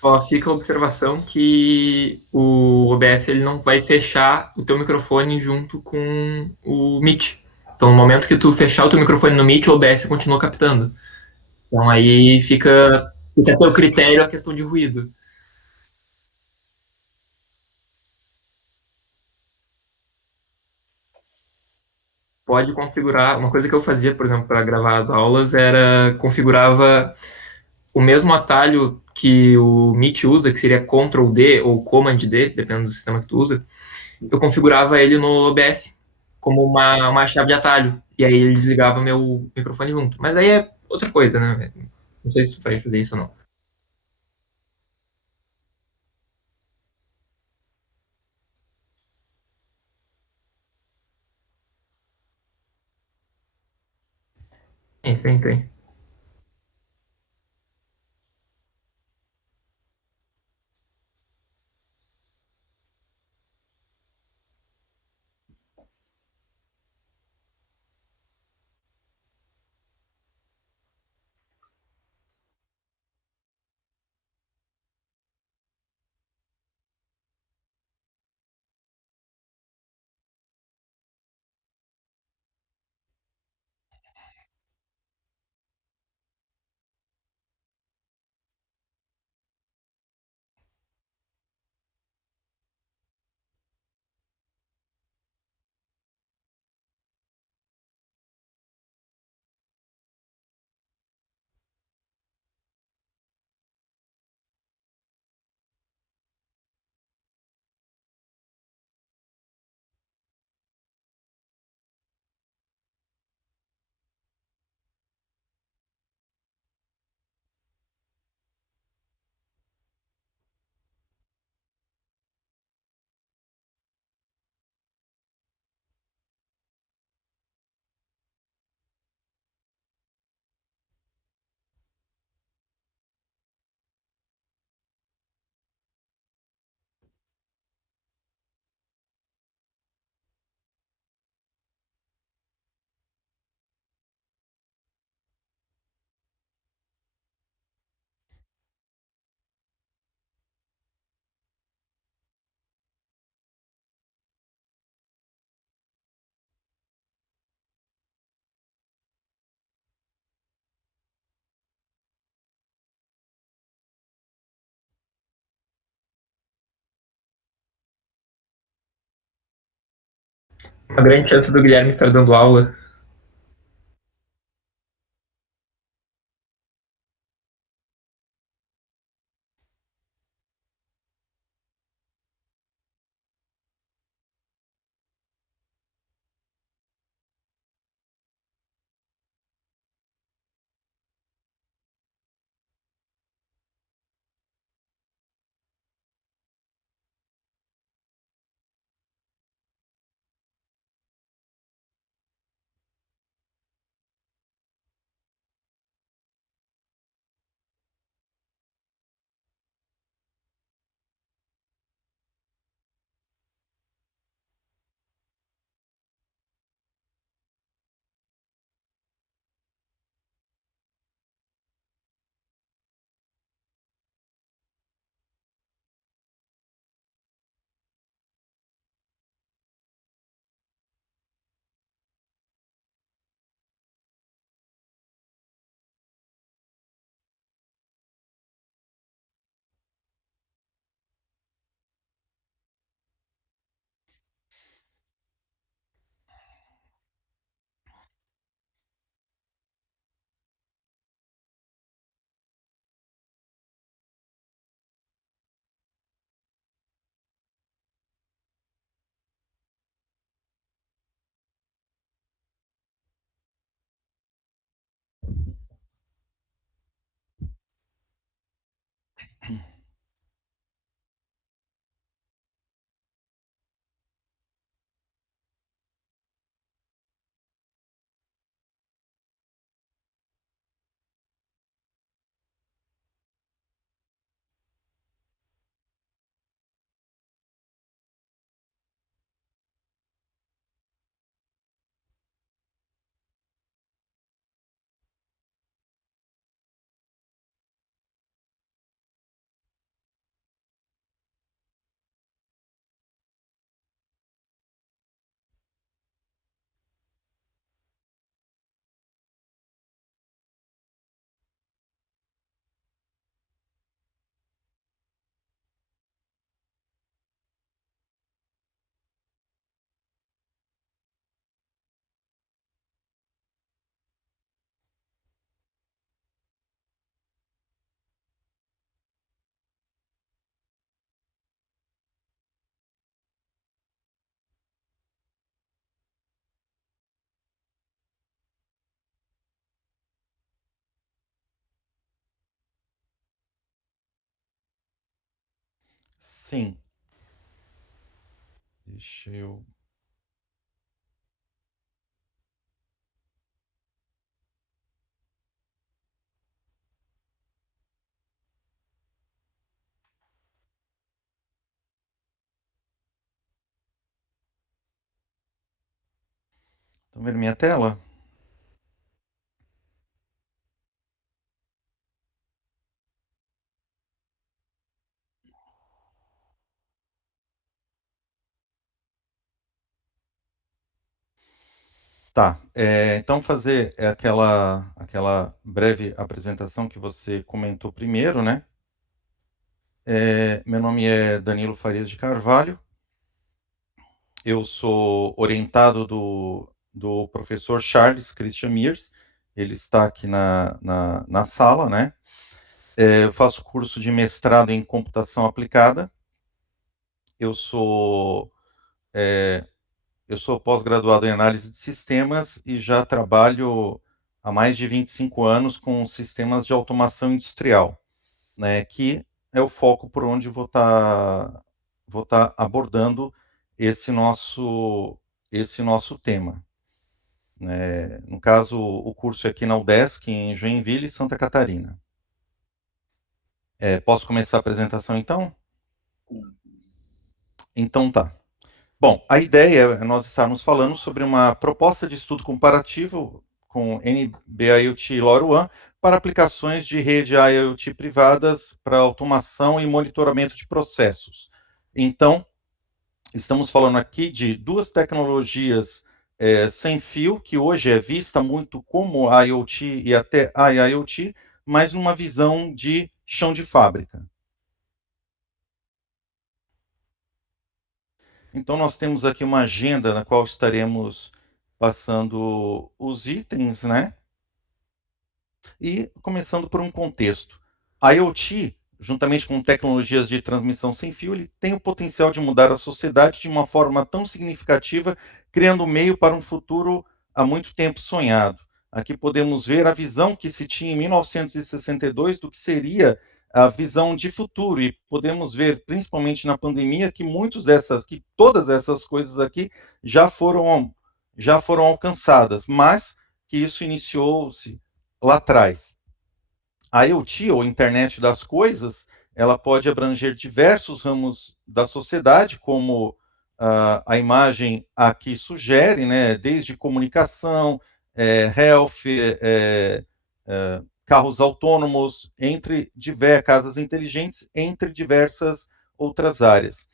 Só fica a observação que o OBS ele não vai fechar o teu microfone junto com o Meet. Então, no momento que tu fechar o teu microfone no Meet, o OBS continua captando. Então, aí fica a teu critério a questão de ruído. Pode configurar. Uma coisa que eu fazia, por exemplo, para gravar as aulas era configurava o mesmo atalho que o Meet usa, que seria Ctrl D ou Command D, dependendo do sistema que tu usa. Eu configurava ele no OBS como uma chave de atalho. E aí ele desligava meu microfone junto. Mas aí é outra coisa, né? Não sei se tu vai fazer isso ou não. Tem. Uma grande chance do Guilherme estar dando aula. Sim. Deixa eu. Estão vendo minha tela? Tá. Então fazer aquela breve apresentação que você comentou primeiro, né? Meu nome é Danilo Farias de Carvalho. Eu sou orientado do professor Charles Christian Miers. Ele está aqui na sala, né? Eu faço curso de mestrado em computação aplicada. Eu sou é, eu sou pós-graduado em análise de sistemas e já trabalho há mais de 25 anos com sistemas de automação industrial, né, que é o foco por onde vou tá abordando esse nosso tema. Né? No caso, o curso é aqui na UDESC, em Joinville, Santa Catarina. Posso começar a apresentação então? Então tá. Bom, a ideia é nós estarmos falando sobre uma proposta de estudo comparativo com NB-IoT e LoRaWAN para aplicações de rede IoT privadas para automação e monitoramento de processos. Então, estamos falando aqui de duas tecnologias sem fio, que hoje é vista muito como IoT e até IIoT, mas numa visão de chão de fábrica. Então, nós temos aqui uma agenda na qual estaremos passando os itens, né? E começando por um contexto. A IoT, juntamente com tecnologias de transmissão sem fio, ele tem o potencial de mudar a sociedade de uma forma tão significativa, criando meio para um futuro há muito tempo sonhado. Aqui podemos ver a visão que se tinha em 1962 do que seria a visão de futuro e podemos ver, principalmente na pandemia, que todas essas coisas aqui já foram alcançadas, mas que isso iniciou-se lá atrás. A IoT, ou Internet das Coisas, ela pode abranger diversos ramos da sociedade, como a imagem aqui sugere, né, desde comunicação, health, carros autônomos, casas inteligentes, entre diversas outras áreas.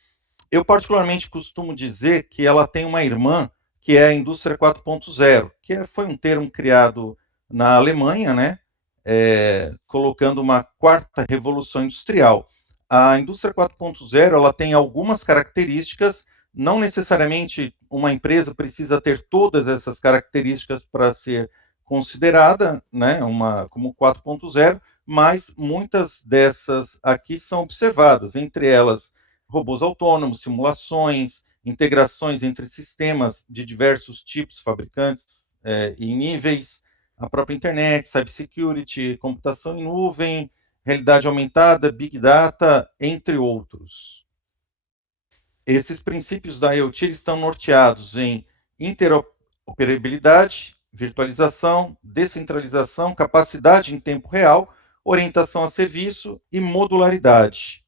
Eu particularmente costumo dizer que ela tem uma irmã que é a indústria 4.0, que foi um termo criado na Alemanha, né, colocando uma quarta revolução industrial. A indústria 4.0 ela tem algumas características, não necessariamente uma empresa precisa ter todas essas características para ser considerada, né, como 4.0, mas muitas dessas aqui são observadas, entre elas robôs autônomos, simulações, integrações entre sistemas de diversos tipos, fabricantes e níveis, a própria internet, cybersecurity, computação em nuvem, realidade aumentada, big data, entre outros. Esses princípios da IoT estão norteados em interoperabilidade, virtualização, descentralização, capacidade em tempo real, orientação a serviço e modularidade.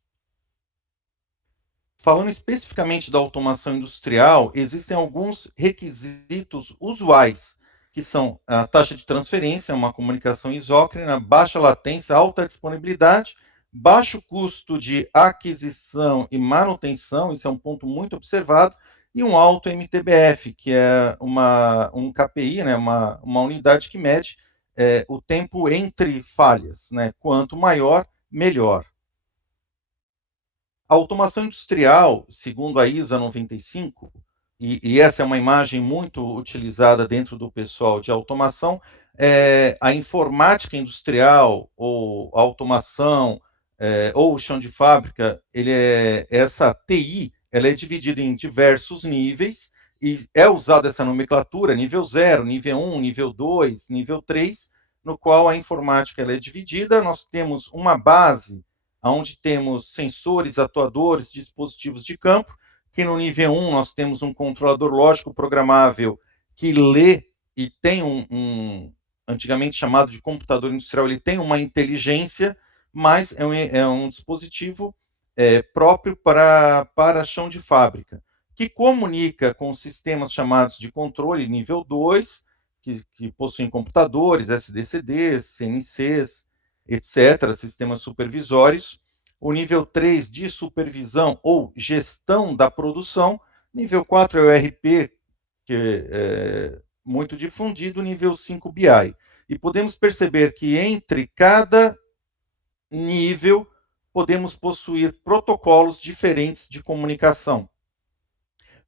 Falando especificamente da automação industrial, existem alguns requisitos usuais, que são a taxa de transferência, uma comunicação isócrona, baixa latência, alta disponibilidade, baixo custo de aquisição e manutenção, isso é um ponto muito observado, e um alto MTBF, que é um KPI, né, uma unidade que mede o tempo entre falhas. Né? Quanto maior, melhor. A automação industrial, segundo a ISA 95, e essa é uma imagem muito utilizada dentro do pessoal de automação, a informática industrial, ou automação, ou o chão de fábrica, essa TI, ela é dividida em diversos níveis, e é usada essa nomenclatura, nível 0, nível 1, nível 2, nível 3, no qual a informática ela é dividida, nós temos uma base onde temos sensores, atuadores, dispositivos de campo, que no nível 1 nós temos um controlador lógico programável que lê e tem antigamente chamado de computador industrial, ele tem uma inteligência, mas é um dispositivo próprio para chão de fábrica, que comunica com sistemas chamados de controle nível 2, que possuem computadores, SDCDs, CNCs, etc., sistemas supervisórios. O nível 3 de supervisão ou gestão da produção. Nível 4 é o ERP, que é muito difundido. Nível 5, BI. E podemos perceber que entre cada nível podemos possuir protocolos diferentes de comunicação.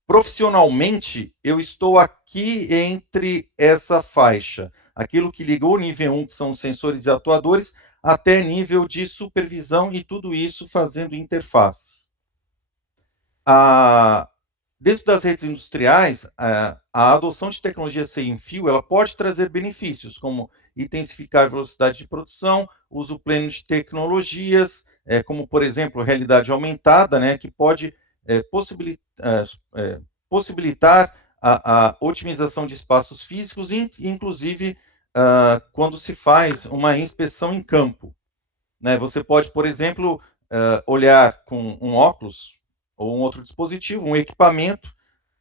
Profissionalmente, eu estou aqui entre essa faixa, aquilo que liga o nível 1, que são os sensores e atuadores, até nível de supervisão e tudo isso fazendo interface. Dentro das redes industriais, a adoção de tecnologia sem fio, ela pode trazer benefícios, como intensificar a velocidade de produção, uso pleno de tecnologias, como, por exemplo, realidade aumentada, né, que pode possibilitar a otimização de espaços físicos, inclusive quando se faz uma inspeção em campo. Né? Você pode, por exemplo, olhar com um óculos ou um outro dispositivo, um equipamento,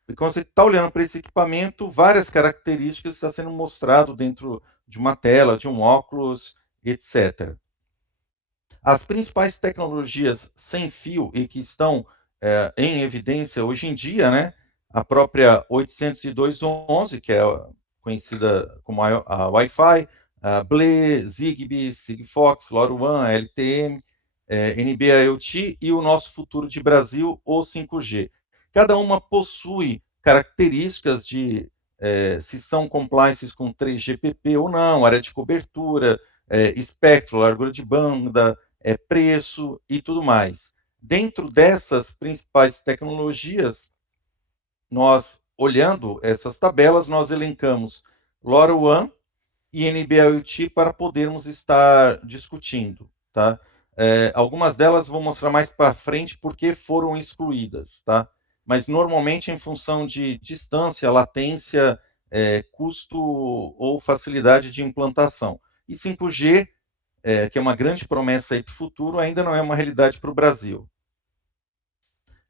e quando você está olhando para esse equipamento, várias características estão sendo mostrado dentro de uma tela, de um óculos, etc. As principais tecnologias sem fio e que estão em evidência hoje em dia, né? A própria 802.11, que é conhecida como a Wi-Fi, a BLE, Zigbee, Sigfox, LoRaWAN, LTE, NB-IoT e o nosso futuro de Brasil, o 5G. Cada uma possui características de se são compliances com 3GPP ou não, área de cobertura, espectro, largura de banda, preço e tudo mais. Dentro dessas principais tecnologias, nós, olhando essas tabelas, nós elencamos LoRaWAN e NB-IoT para podermos estar discutindo. Tá? Algumas delas vou mostrar mais para frente porque foram excluídas. Tá? Mas, normalmente, em função de distância, latência, custo ou facilidade de implantação. E 5G, que é uma grande promessa para o futuro, ainda não é uma realidade para o Brasil.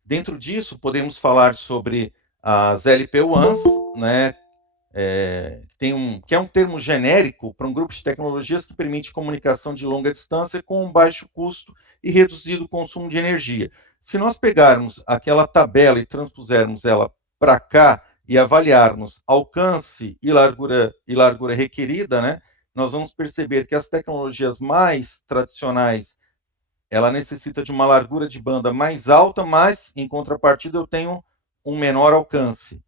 Dentro disso, podemos falar sobre as LPWANs, né, que é um termo genérico para um grupo de tecnologias que permite comunicação de longa distância com um baixo custo e reduzido consumo de energia. Se nós pegarmos aquela tabela e transpusermos ela para cá e avaliarmos alcance e largura requerida, né, nós vamos perceber que as tecnologias mais tradicionais, ela necessita de uma largura de banda mais alta, mas, em contrapartida, eu tenho um menor alcance.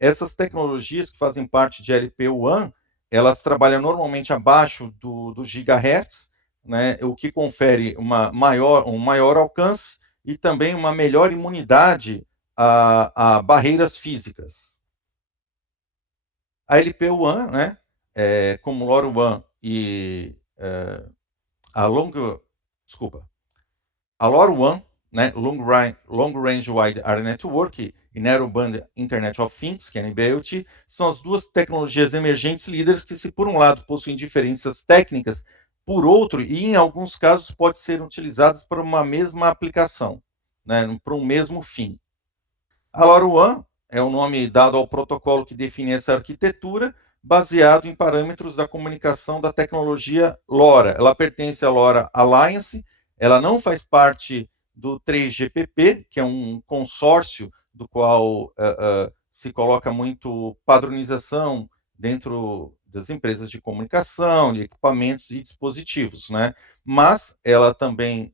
Essas tecnologias que fazem parte de LPWAN, elas trabalham normalmente abaixo do gigahertz, né, o que confere um maior alcance e também uma melhor imunidade a barreiras físicas. A LPWAN, né, como LoRaWAN e a LoRaWAN, né, Long Range Wide Area Network, e Narrowband Internet of Things, que é NB-IoT, são as duas tecnologias emergentes líderes que, se por um lado possuem diferenças técnicas, por outro, e em alguns casos, podem ser utilizadas para uma mesma aplicação, né, para um mesmo fim. A LoRaWAN é o nome dado ao protocolo que define essa arquitetura, baseado em parâmetros da comunicação da tecnologia LoRa. Ela pertence à LoRa Alliance, ela não faz parte do 3GPP, que é um consórcio do qual se coloca muito padronização dentro das empresas de comunicação, de equipamentos e dispositivos, né? Mas ela também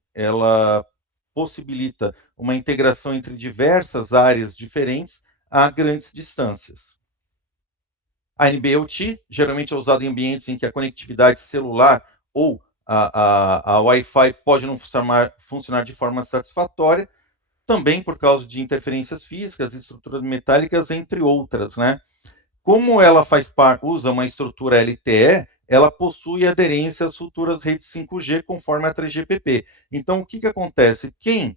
possibilita uma integração entre diversas áreas diferentes a grandes distâncias. A NB-IoT geralmente é usada em ambientes em que a conectividade celular ou a Wi-Fi pode não funcionar de forma satisfatória, também por causa de interferências físicas, estruturas metálicas, entre outras, né? Como ela usa uma estrutura LTE, ela possui aderência às futuras redes 5G conforme a 3GPP. Então, o que acontece? Quem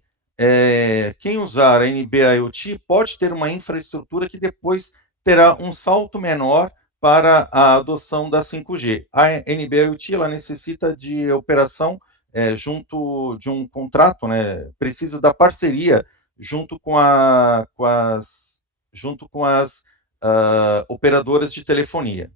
usar a NB-IoT pode ter uma infraestrutura que depois terá um salto menor para a adoção da 5G. A NB-IoT ela necessita de operação junto de um contrato, né? Precisa da parceria junto com as operadoras de telefonia.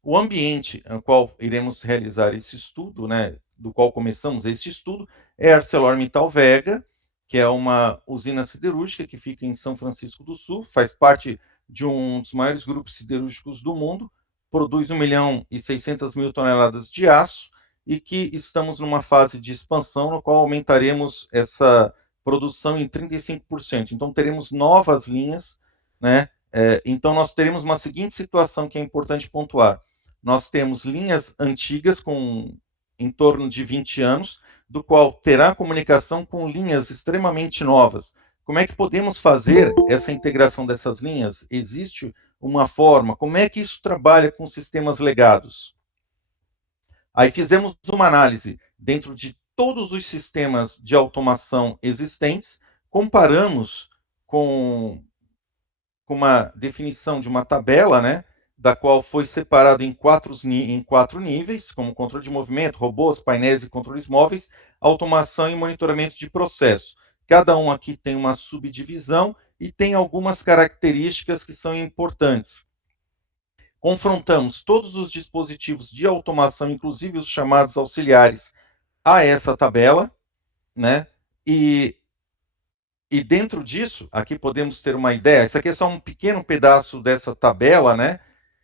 O ambiente no qual iremos realizar esse estudo, né, do qual começamos esse estudo, é ArcelorMittal Vega, que é uma usina siderúrgica que fica em São Francisco do Sul, faz parte de um dos maiores grupos siderúrgicos do mundo, produz 1.600.000 toneladas de aço e que estamos numa fase de expansão no qual aumentaremos essa produção em 35%. Então teremos novas linhas, né? Então nós teremos uma seguinte situação que é importante pontuar. Nós temos linhas antigas com em torno de 20 anos, do qual terá comunicação com linhas extremamente novas. Como é que podemos fazer essa integração dessas linhas? Existe uma forma? Como é que isso trabalha com sistemas legados? Aí fizemos uma análise dentro de todos os sistemas de automação existentes, comparamos com uma definição de uma tabela, né, da qual foi separado em quatro níveis, como controle de movimento, robôs, painéis e controles móveis, automação e monitoramento de processo. Cada um aqui tem uma subdivisão e tem algumas características que são importantes. Confrontamos todos os dispositivos de automação, inclusive os chamados auxiliares, a essa tabela, né? E dentro disso, aqui podemos ter uma ideia, isso aqui é só um pequeno pedaço dessa tabela, né?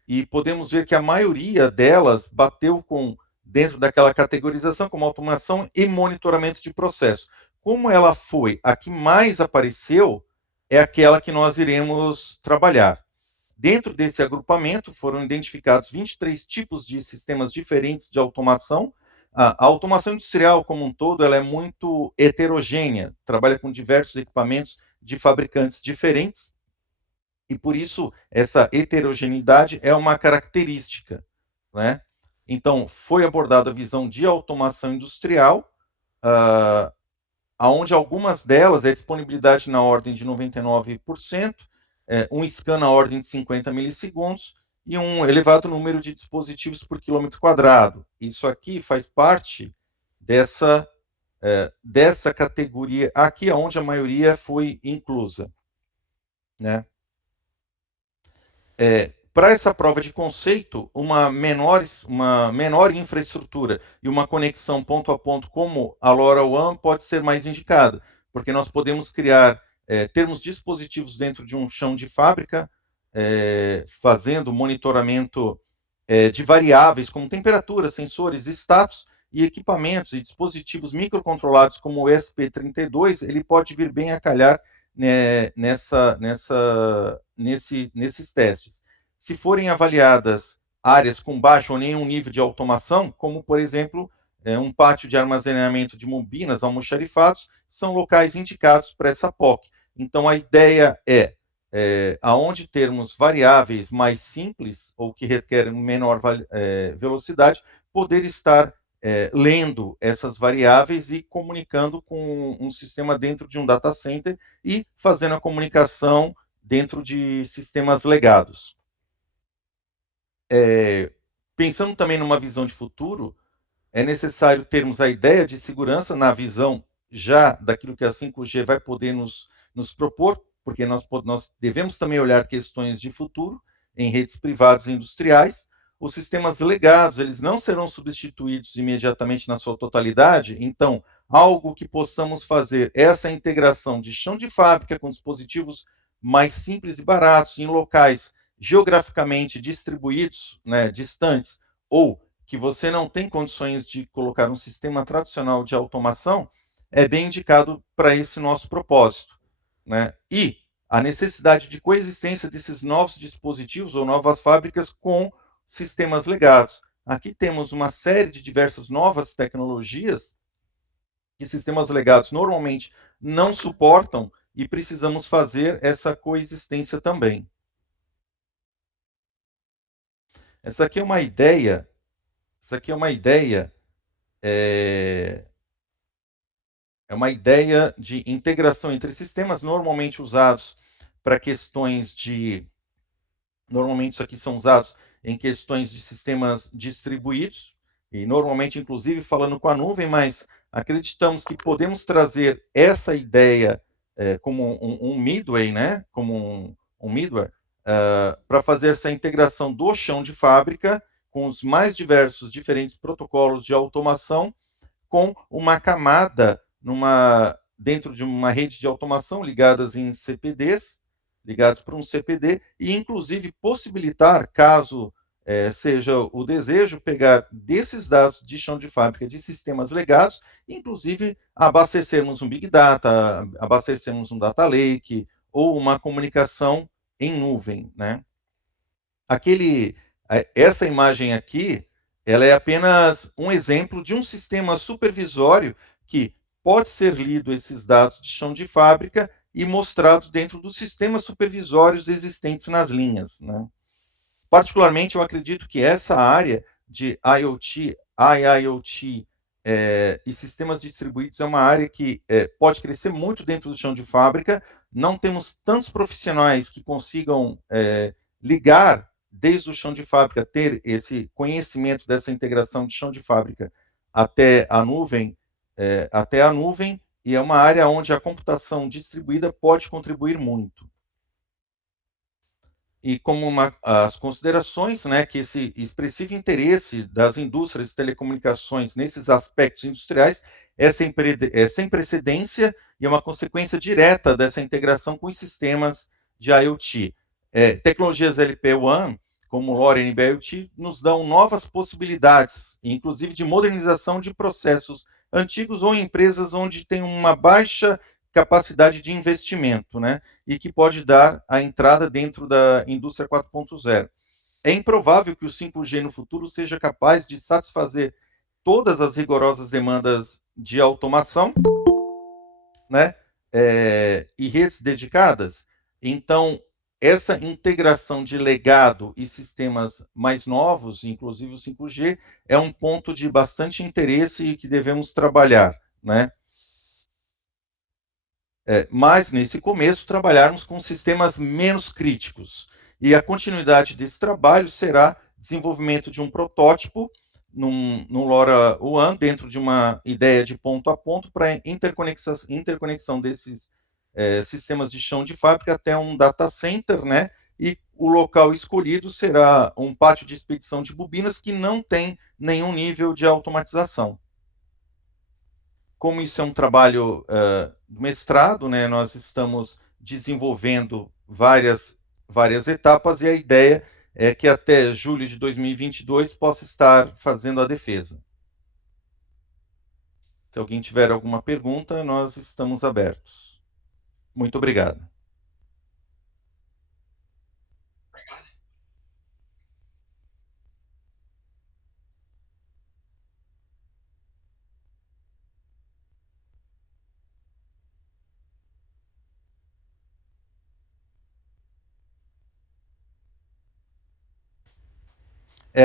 E podemos ver que a maioria delas bateu com dentro daquela categorização como automação e monitoramento de processo. Como ela foi a que mais apareceu, é aquela que nós iremos trabalhar. Dentro desse agrupamento foram identificados 23 tipos de sistemas diferentes de automação. A automação industrial como um todo ela é muito heterogênea, trabalha com diversos equipamentos de fabricantes diferentes, e por isso essa heterogeneidade é uma característica, né? Então, foi abordada a visão de automação industrial, onde algumas delas é disponibilidade na ordem de 99%, um scan na ordem de 50 milissegundos e um elevado número de dispositivos por quilômetro quadrado. Isso aqui faz parte dessa categoria aqui, onde a maioria foi inclusa, né? Para essa prova de conceito, uma menor infraestrutura e uma conexão ponto a ponto como a LoRaWAN pode ser mais indicada, porque nós podemos criar, termos dispositivos dentro de um chão de fábrica, fazendo monitoramento de variáveis como temperatura, sensores, status e equipamentos e dispositivos microcontrolados como o ESP32, ele pode vir bem a calhar, né, nesses testes. Se forem avaliadas áreas com baixo ou nenhum nível de automação, como, por exemplo, um pátio de armazenamento de bobinas almoxarifados, são locais indicados para essa POC. Então, a ideia aonde termos variáveis mais simples ou que requerem menor velocidade, poder estar lendo essas variáveis e comunicando com um sistema dentro de um data center e fazendo a comunicação dentro de sistemas legados. Pensando também numa visão de futuro, é necessário termos a ideia de segurança na visão já daquilo que a 5G vai poder nos propor, porque nós devemos também olhar questões de futuro em redes privadas e industriais. Os sistemas legados, eles não serão substituídos imediatamente na sua totalidade, então, algo que possamos fazer, essa integração de chão de fábrica com dispositivos mais simples e baratos, em locais geograficamente distribuídos, né, distantes, ou que você não tem condições de colocar um sistema tradicional de automação, é bem indicado para esse nosso propósito, né? E a necessidade de coexistência desses novos dispositivos ou novas fábricas com sistemas legados. Aqui temos uma série de diversas novas tecnologias que sistemas legados normalmente não suportam e precisamos fazer essa coexistência também. Essa aqui é uma ideia. Isso aqui é uma ideia. É uma ideia de integração entre sistemas normalmente usados para questões de. Normalmente isso aqui são usados em questões de sistemas distribuídos, e normalmente, inclusive, falando com a nuvem, mas acreditamos que podemos trazer essa ideia como um midway, né? Como um middleware, para fazer essa integração do chão de fábrica com os mais diversos, diferentes protocolos de automação, com uma camada dentro de uma rede de automação ligadas em CPDs, ligados para um CPD, e inclusive possibilitar, caso seja o desejo, pegar desses dados de chão de fábrica de sistemas legados, inclusive abastecermos um Big Data, abastecermos um Data Lake, ou uma comunicação em nuvem, né? Essa imagem aqui, ela é apenas um exemplo de um sistema supervisório que pode ser lido esses dados de chão de fábrica e mostrados dentro dos sistemas supervisórios existentes nas linhas, né? Particularmente, eu acredito que essa área de IoT, IIoT e sistemas distribuídos é uma área que pode crescer muito dentro do chão de fábrica. Não temos tantos profissionais que consigam ligar desde o chão de fábrica, ter esse conhecimento dessa integração de chão de fábrica até a nuvem, e é uma área onde a computação distribuída pode contribuir muito. E como as considerações, né, que esse expressivo interesse das indústrias de telecomunicações nesses aspectos industriais é sem precedência e é uma consequência direta dessa integração com os sistemas de IoT. Tecnologias LPWAN, como o LoRa e NB-IoT, nos dão novas possibilidades, inclusive de modernização de processos antigos ou em empresas onde tem uma baixa capacidade de investimento, né? E que pode dar a entrada dentro da indústria 4.0. É improvável que o 5G no futuro seja capaz de satisfazer todas as rigorosas demandas de automação, né? E redes dedicadas. Então, essa integração de legado e sistemas mais novos, inclusive o 5G, é um ponto de bastante interesse e que devemos trabalhar, né? Mas, nesse começo, trabalharmos com sistemas menos críticos. E a continuidade desse trabalho será desenvolvimento de um protótipo no LoRaWAN, dentro de uma ideia de ponto a ponto, para interconexão desses sistemas de chão de fábrica até um data center, né? E o local escolhido será um pátio de expedição de bobinas que não tem nenhum nível de automatização. Como isso é um trabalho mestrado, né, nós estamos desenvolvendo várias etapas e a ideia é que até julho de 2022 possa estar fazendo a defesa. Se alguém tiver alguma pergunta, nós estamos abertos. Muito obrigado.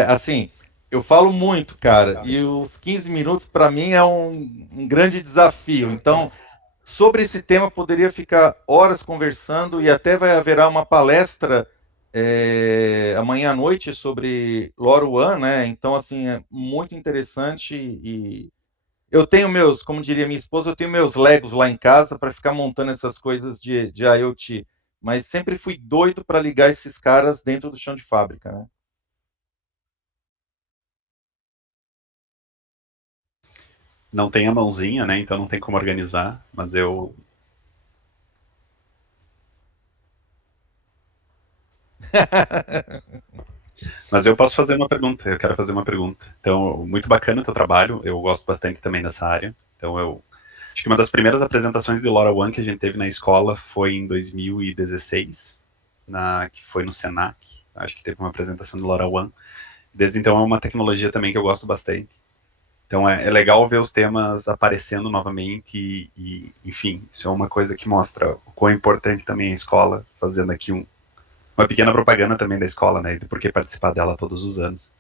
Assim, eu falo muito, cara, e os 15 minutos para mim é um grande desafio. Então, sobre esse tema, poderia ficar horas conversando e até vai haverá uma palestra amanhã à noite sobre LoRaWAN, né? Então, assim, é muito interessante e eu tenho como diria minha esposa, eu tenho meus Legos lá em casa para ficar montando essas coisas de IoT, mas sempre fui doido para ligar esses caras dentro do chão de fábrica, né? Não tem a mãozinha, né? Então não tem como organizar, mas eu posso fazer uma pergunta. Eu quero fazer uma pergunta. Então, muito bacana o teu trabalho. Eu gosto bastante também dessa área. Então, eu acho que uma das primeiras apresentações de LoRaWAN que a gente teve na escola foi em 2016, que foi no Senac. Acho que teve uma apresentação de LoRaWAN. Desde então é uma tecnologia também que eu gosto bastante. Então é legal ver os temas aparecendo novamente enfim, isso é uma coisa que mostra o quão importante também é a escola, fazendo aqui uma pequena propaganda também da escola, né? De por que participar dela todos os anos.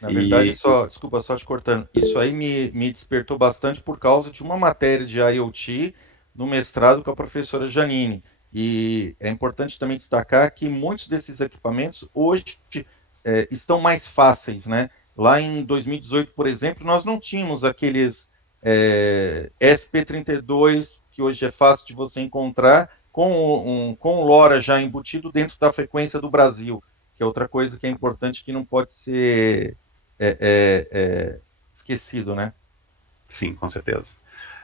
Na verdade, E desculpa, só te cortando, isso aí me despertou bastante por causa de uma matéria de IoT no mestrado com a professora Janine. E é importante também destacar que muitos desses equipamentos hoje estão mais fáceis, né? Lá em 2018, por exemplo, nós não tínhamos aqueles SP32, que hoje é fácil de você encontrar, com o LoRa já embutido dentro da frequência do Brasil, que é outra coisa que é importante que não pode ser esquecido, né? sim, com certeza.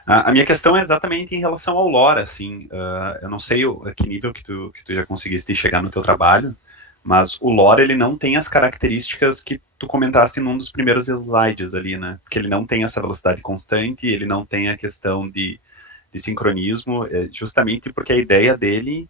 A minha questão é exatamente em relação ao lore, assim, eu não sei a que nível que tu já conseguiste chegar no teu trabalho, mas o lore, ele não tem as características que tu comentaste num dos primeiros slides ali, né? Porque ele não tem essa velocidade constante, ele não tem a questão de sincronismo, justamente porque a ideia dele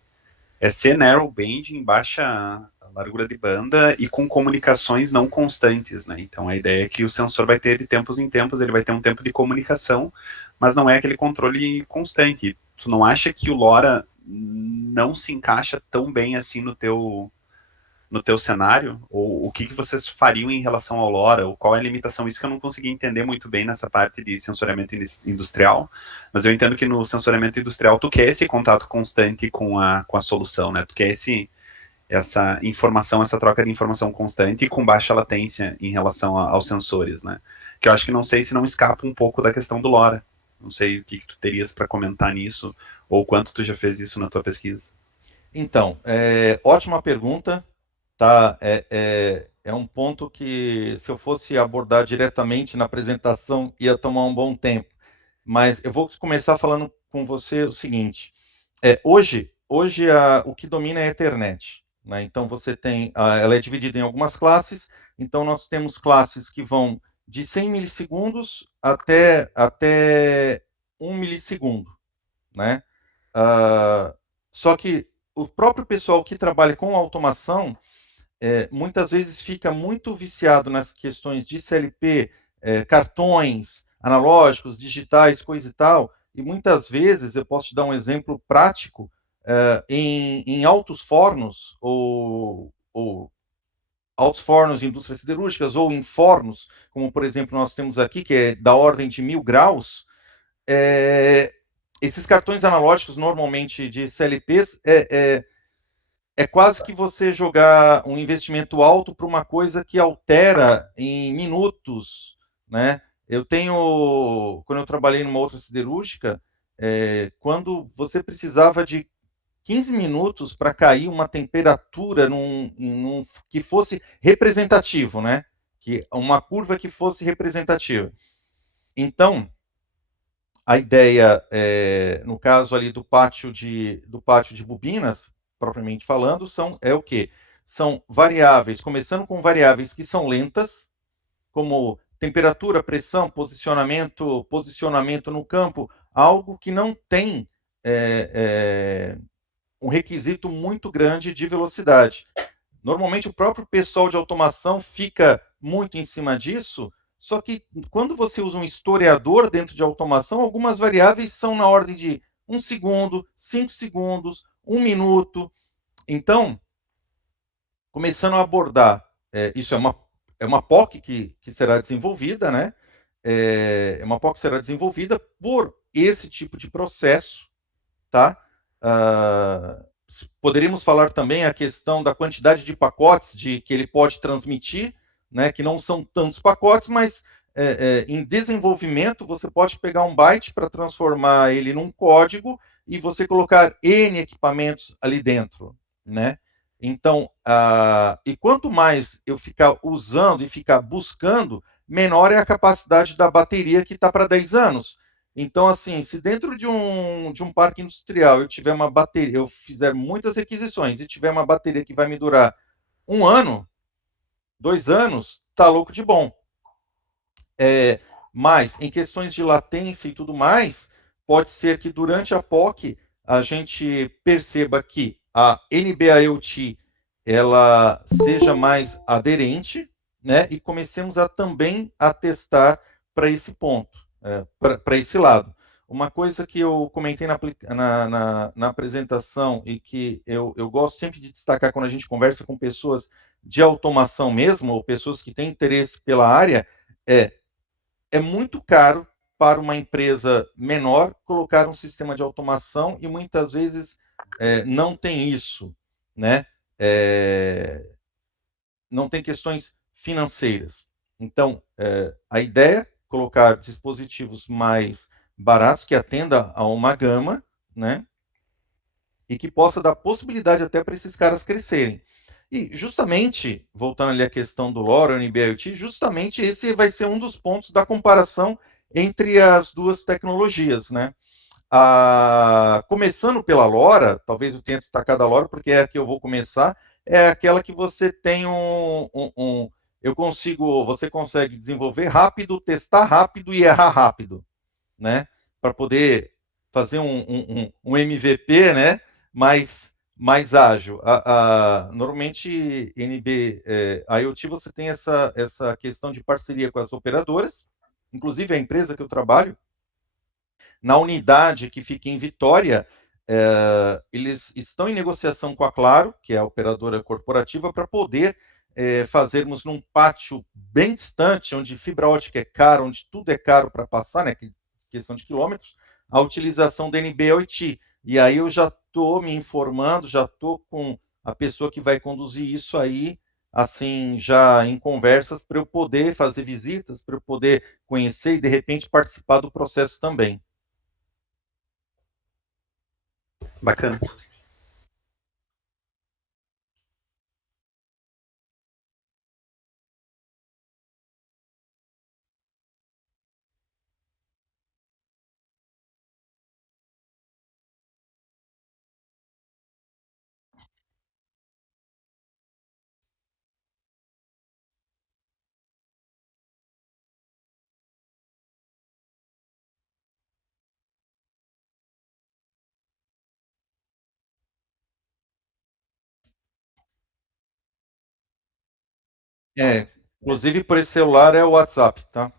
é ser narrowband em baixa largura de banda e com comunicações não constantes, né? Então a ideia é que o sensor vai ter de tempos em tempos, ele vai ter um tempo de comunicação, mas não é aquele controle constante. Tu não acha que o LoRa não se encaixa tão bem assim no teu cenário? Ou o que vocês fariam em relação ao LoRa? Ou qual é a limitação? Isso que eu não consegui entender muito bem nessa parte de sensoriamento industrial, mas eu entendo que no sensoriamento industrial tu quer esse contato constante com a solução, né? Tu quer essa informação, essa troca de informação constante e com baixa latência em relação aos sensores, né? Que eu acho que não sei se não escapa um pouco da questão do LoRa. Não sei o que tu terias para comentar nisso, ou quanto tu já fez isso na tua pesquisa. Então, ótima pergunta, tá? É um ponto que, se eu fosse abordar diretamente na apresentação, ia tomar um bom tempo. Mas eu vou começar falando com você o seguinte: hoje o que domina é a Ethernet, né? Então você tem, ela é dividida em algumas classes. Então nós temos classes que vão de 100 milissegundos até 1 milissegundo, né? Só que o próprio pessoal que trabalha com automação muitas vezes fica muito viciado nas questões de CLP, cartões analógicos, digitais, coisa e tal, e muitas vezes, eu posso te dar um exemplo prático, em altos fornos, ou altos fornos em indústrias siderúrgicas, ou em fornos, como por exemplo nós temos aqui, que é da ordem de 1000 graus, esses cartões analógicos, normalmente de CLPs, é quase que você jogar um investimento alto para uma coisa que altera em minutos, né? Quando eu trabalhei numa outra siderúrgica, quando você precisava de 15 minutos para cair uma temperatura que fosse representativo, né? Uma curva que fosse representativa. Então, a ideia, no caso ali do pátio de bobinas, propriamente falando, é o quê? São variáveis, começando com variáveis que são lentas, como temperatura, pressão, posicionamento no campo, algo que não tem um requisito muito grande de velocidade. Normalmente o próprio pessoal de automação fica muito em cima disso, só que quando você usa um historiador dentro de automação, algumas variáveis são na ordem de 1 segundo, 5 segundos, 1 minuto. Então, começando a abordar, isso é uma POC que será desenvolvida, né? É uma POC que será desenvolvida por esse tipo de processo, tá? Poderíamos falar também a questão da quantidade de pacotes que ele pode transmitir, né? Que não são tantos pacotes, mas em desenvolvimento você pode pegar um byte para transformar ele num código e você colocar N equipamentos ali dentro, né? Então, e quanto mais eu ficar usando e ficar buscando, menor é a capacidade da bateria que está para 10 anos. Então, assim, se dentro de um parque industrial eu tiver uma bateria, eu fizer muitas requisições e tiver uma bateria que vai me durar 1 ano, 2 anos, tá louco de bom. Mas, em questões de latência e tudo mais, pode ser que durante a POC a gente perceba que a NB-IoT ela seja mais aderente, né? E comecemos também a testar para esse ponto, para esse lado. Uma coisa que eu comentei na apresentação e que eu gosto sempre de destacar quando a gente conversa com pessoas de automação mesmo, ou pessoas que têm interesse pela área, é muito caro para uma empresa menor colocar um sistema de automação e muitas vezes não tem isso, né? Não tem questões financeiras. Então, a ideia é colocar dispositivos mais baratos que atenda a uma gama, né? E que possa dar possibilidade até para esses caras crescerem. E justamente, voltando ali à questão do LoRa e NB-IoT, justamente esse vai ser um dos pontos da comparação entre as duas tecnologias, né? Começando pela LoRa, talvez eu tenha destacado a LoRa porque é a que eu vou começar, é aquela que você tem você consegue desenvolver rápido, testar rápido e errar rápido, né? Para poder fazer um MVP, né? Mais ágil. Normalmente, IoT você tem essa questão de parceria com as operadoras, inclusive a empresa que eu trabalho, na unidade que fica em Vitória, eles estão em negociação com a Claro, que é a operadora corporativa, para poder fazermos num pátio bem distante, onde fibra ótica é caro, onde tudo é caro para passar, né, questão de quilômetros, a utilização da NB-IoT. E aí eu já estou me informando, já estou com a pessoa que vai conduzir isso aí, assim, já em conversas, para eu poder fazer visitas, para eu poder conhecer e, de repente, participar do processo também. Bacana. Inclusive por esse celular é o WhatsApp, tá?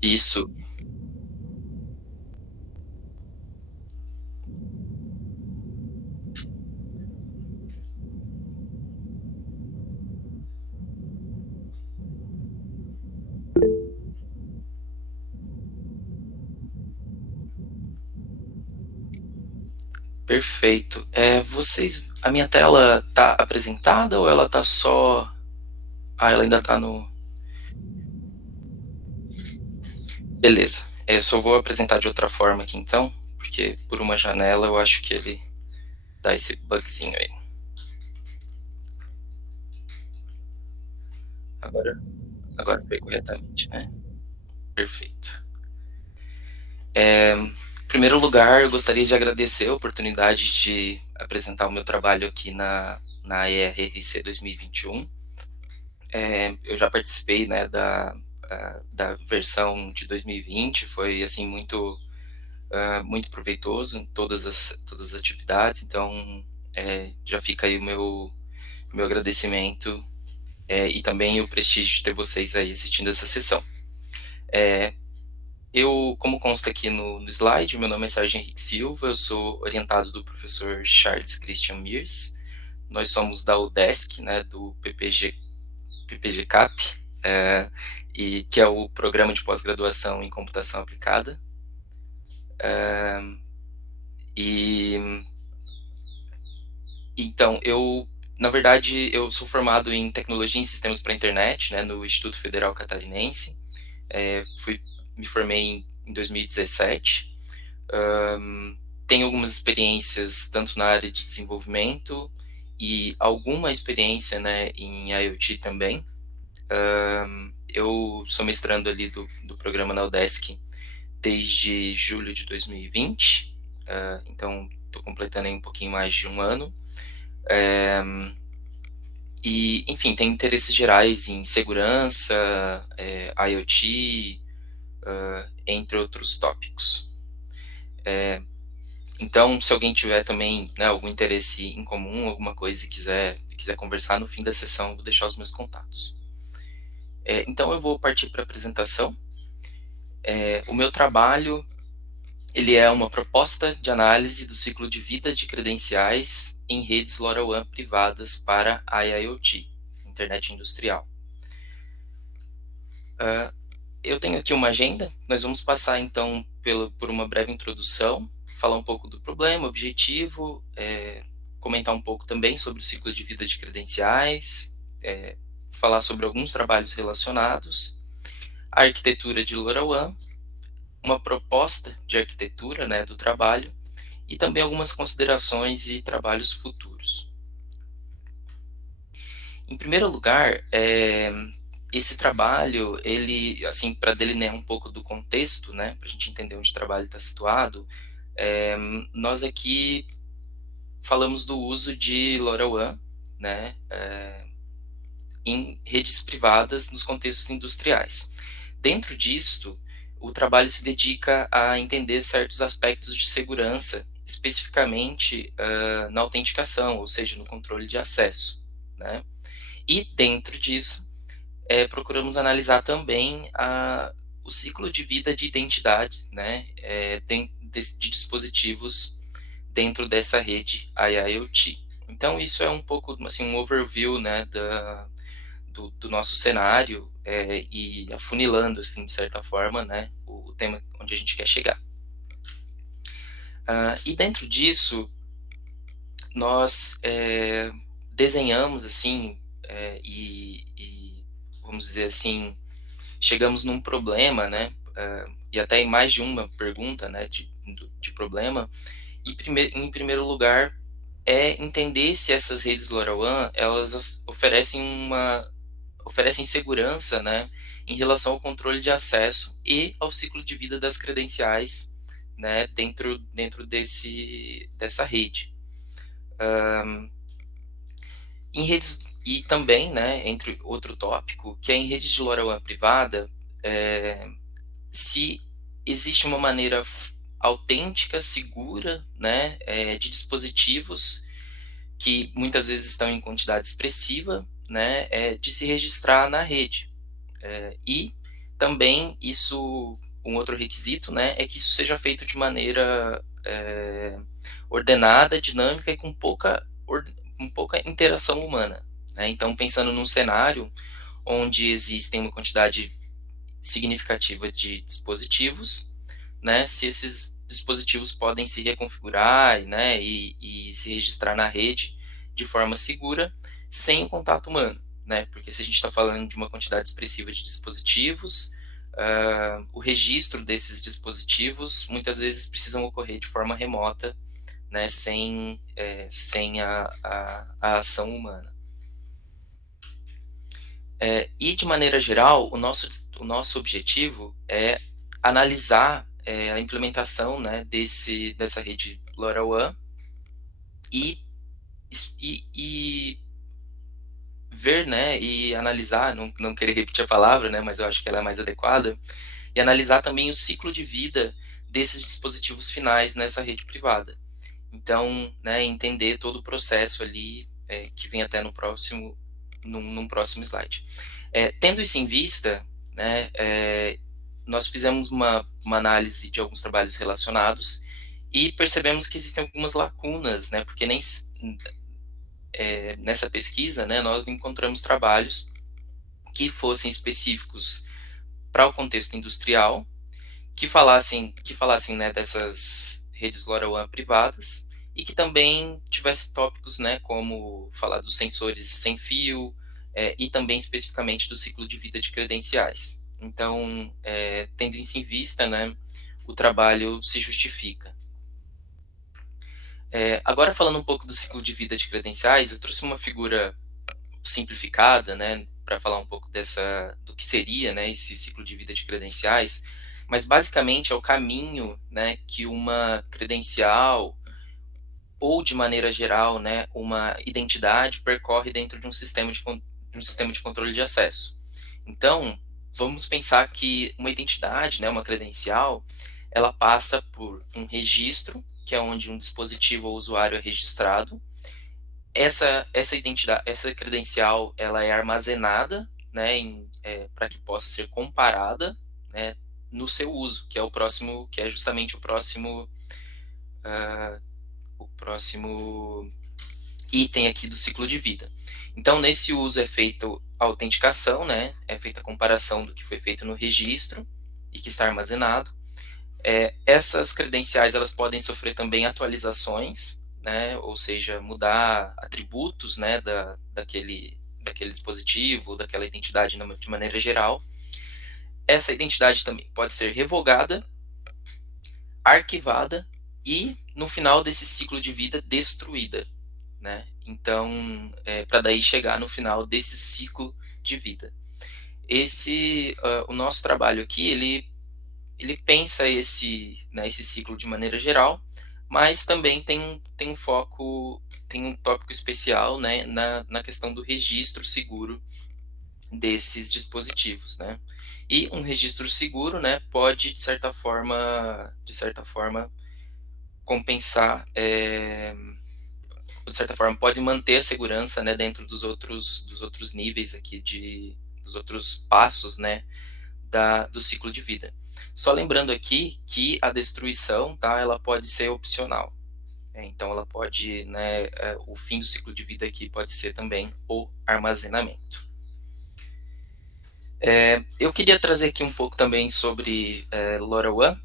Isso. Perfeito. A minha tela tá apresentada ou ela tá só... ela ainda tá no... Beleza. Só vou apresentar de outra forma aqui então, porque por uma janela eu acho que ele dá esse bugzinho aí. Agora foi corretamente, né? Perfeito. Em primeiro lugar, eu gostaria de agradecer a oportunidade de apresentar o meu trabalho aqui na ERRC 2021. Eu já participei, né, da versão de 2020, foi assim muito proveitoso em todas as atividades, então já fica aí o meu agradecimento e também o prestígio de ter vocês aí assistindo essa sessão. Como consta aqui no slide, meu nome é Sérgio Henrique Silva, eu sou orientado do professor Charles Christian Mears, nós somos da UDESC, né, do PPG-CAP, e que é o Programa de Pós-Graduação em Computação Aplicada. Então, na verdade, eu sou formado em Tecnologia em Sistemas para a Internet, né, no Instituto Federal Catarinense. Me formei em 2017. Tenho algumas experiências tanto na área de desenvolvimento e alguma experiência, né, em IoT também. Eu sou mestrando ali do programa na UDESC desde julho de 2020, então estou completando aí um pouquinho mais de um ano. E, enfim, tem interesses gerais em segurança, IoT, entre outros tópicos. Então, se alguém tiver também, né, algum interesse em comum, alguma coisa e quiser conversar, no fim da sessão eu vou deixar os meus contatos. Então eu vou partir para a apresentação. O meu trabalho, ele é uma proposta de análise do ciclo de vida de credenciais em redes LoRaWAN privadas para IIoT, Internet Industrial. Eu tenho aqui uma agenda, nós vamos passar então por uma breve introdução, falar um pouco do problema, objetivo, comentar um pouco também sobre o ciclo de vida de credenciais, falar sobre alguns trabalhos relacionados, a arquitetura de LoRaWAN, uma proposta de arquitetura, né, do trabalho, e também algumas considerações e trabalhos futuros. Em primeiro lugar, esse trabalho, ele, assim, para delinear um pouco do contexto, né, para a gente entender onde o trabalho está situado, nós aqui falamos do uso de LoRaWAN, né, em redes privadas nos contextos industriais. Dentro disto, o trabalho se dedica a entender certos aspectos de segurança, especificamente na autenticação, ou seja, no controle de acesso, né? E dentro disso, procuramos analisar também o ciclo de vida de identidades, né, de dispositivos dentro dessa rede IIoT. Então, isso é um pouco, assim, um overview, né, do nosso cenário, e afunilando, assim, de certa forma, né, o tema onde a gente quer chegar. E dentro disso, nós desenhamos, assim, e vamos dizer assim, chegamos num problema, né, e até em mais de uma pergunta, né, de problema, e em primeiro lugar é entender se essas redes LoRaWAN, elas oferecem segurança, né, em relação ao controle de acesso e ao ciclo de vida das credenciais, né, dentro dessa rede. Em redes, e também, né, entre outro tópico, que é em redes de LoRaWAN privada, se existe uma maneira autêntica, segura, né, de dispositivos que muitas vezes estão em quantidade expressiva, né, de se registrar na rede. E também um outro requisito, né, é que isso seja feito de maneira ordenada, dinâmica e com pouca interação humana, né? Então, pensando num cenário onde existem uma quantidade significativa de dispositivos, né, se esses dispositivos podem se reconfigurar, né, e se registrar na rede de forma segura, sem o contato humano, né, porque se a gente está falando de uma quantidade expressiva de dispositivos, o registro desses dispositivos muitas vezes precisam ocorrer de forma remota, né, sem a ação humana. E de maneira geral, o nosso objetivo é analisar a implementação, né, dessa rede LoRaWAN e ver, né, e analisar, não querer repetir a palavra, né, mas eu acho que ela é mais adequada, e analisar também o ciclo de vida desses dispositivos finais nessa rede privada. Então, né, entender todo o processo ali, que vem até num próximo slide. Tendo isso em vista, né, nós fizemos uma análise de alguns trabalhos relacionados e percebemos que existem algumas lacunas, né, porque nessa pesquisa, né, nós não encontramos trabalhos que fossem específicos para o contexto industrial, que falassem, né, dessas redes LoRaWAN privadas e que também tivesse tópicos, né, como falar dos sensores sem fio, e também especificamente do ciclo de vida de credenciais. Então, tendo isso em vista, né, o trabalho se justifica. Agora, falando um pouco do ciclo de vida de credenciais, eu trouxe uma figura simplificada, né, para falar um pouco do que seria, né, esse ciclo de vida de credenciais. mas basicamente é o caminho, né, que uma credencial ou, de maneira geral, né, uma identidade percorre dentro de um sistema de controle de acesso. Então, vamos pensar que uma identidade, né, uma credencial, ela passa por um registro, que é onde um dispositivo ou usuário é registrado. Essa identidade, essa credencial, ela é armazenada, né, para que possa ser comparada, né, no seu uso, que é o próximo, que é justamente o próximo item aqui do ciclo de vida. Então, nesse uso é feita a autenticação, né, é feita a comparação do que foi feito no registro e que está armazenado. Essas credenciais, elas podem sofrer também atualizações, né, ou seja, mudar atributos, né, daquele dispositivo, daquela identidade de maneira geral. Essa identidade também pode ser revogada, arquivada e, no final desse ciclo de vida, destruída, né? Então, para daí chegar no final desse ciclo de vida. O nosso trabalho aqui, ele pensa esse ciclo de maneira geral, mas também tem um foco, tem um tópico especial, né, na questão do registro seguro desses dispositivos, né? E um registro seguro, né, pode de certa forma compensar, de certa forma pode manter a segurança, né, dentro dos outros níveis aqui dos outros passos, né, do ciclo de vida. Só lembrando aqui que a destruição, tá, ela pode ser opcional. Então ela pode, né, o fim do ciclo de vida aqui pode ser também o armazenamento. Eu queria trazer aqui um pouco também sobre LoRaWAN,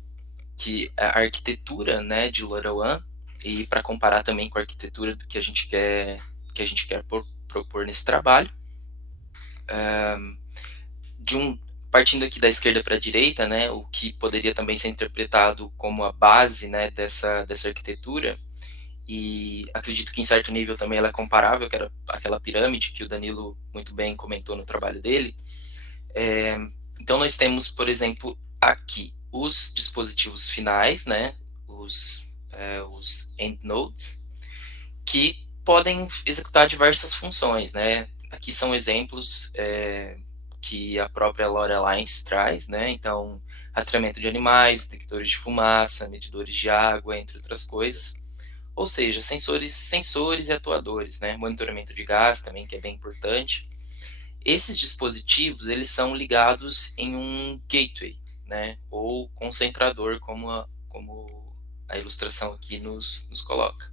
que a arquitetura, né, de LoRaWAN, e para comparar também com a arquitetura do que a gente quer propor nesse trabalho. Partindo aqui da esquerda para a direita, né, o que poderia também ser interpretado como a base, né, dessa arquitetura, e acredito que em certo nível também ela é comparável, que era aquela pirâmide que o Danilo muito bem comentou no trabalho dele. Então nós temos, por exemplo, aqui os dispositivos finais, né, os endnodes, que podem executar diversas funções, né? Aqui são exemplos que a própria LoRa Alliance traz, né? Então, rastreamento de animais, detectores de fumaça, medidores de água, entre outras coisas. Ou seja, sensores e atuadores, né? Monitoramento de gás também, que é bem importante. Esses dispositivos, eles são ligados em um gateway, né? Ou concentrador, como a ilustração aqui nos coloca.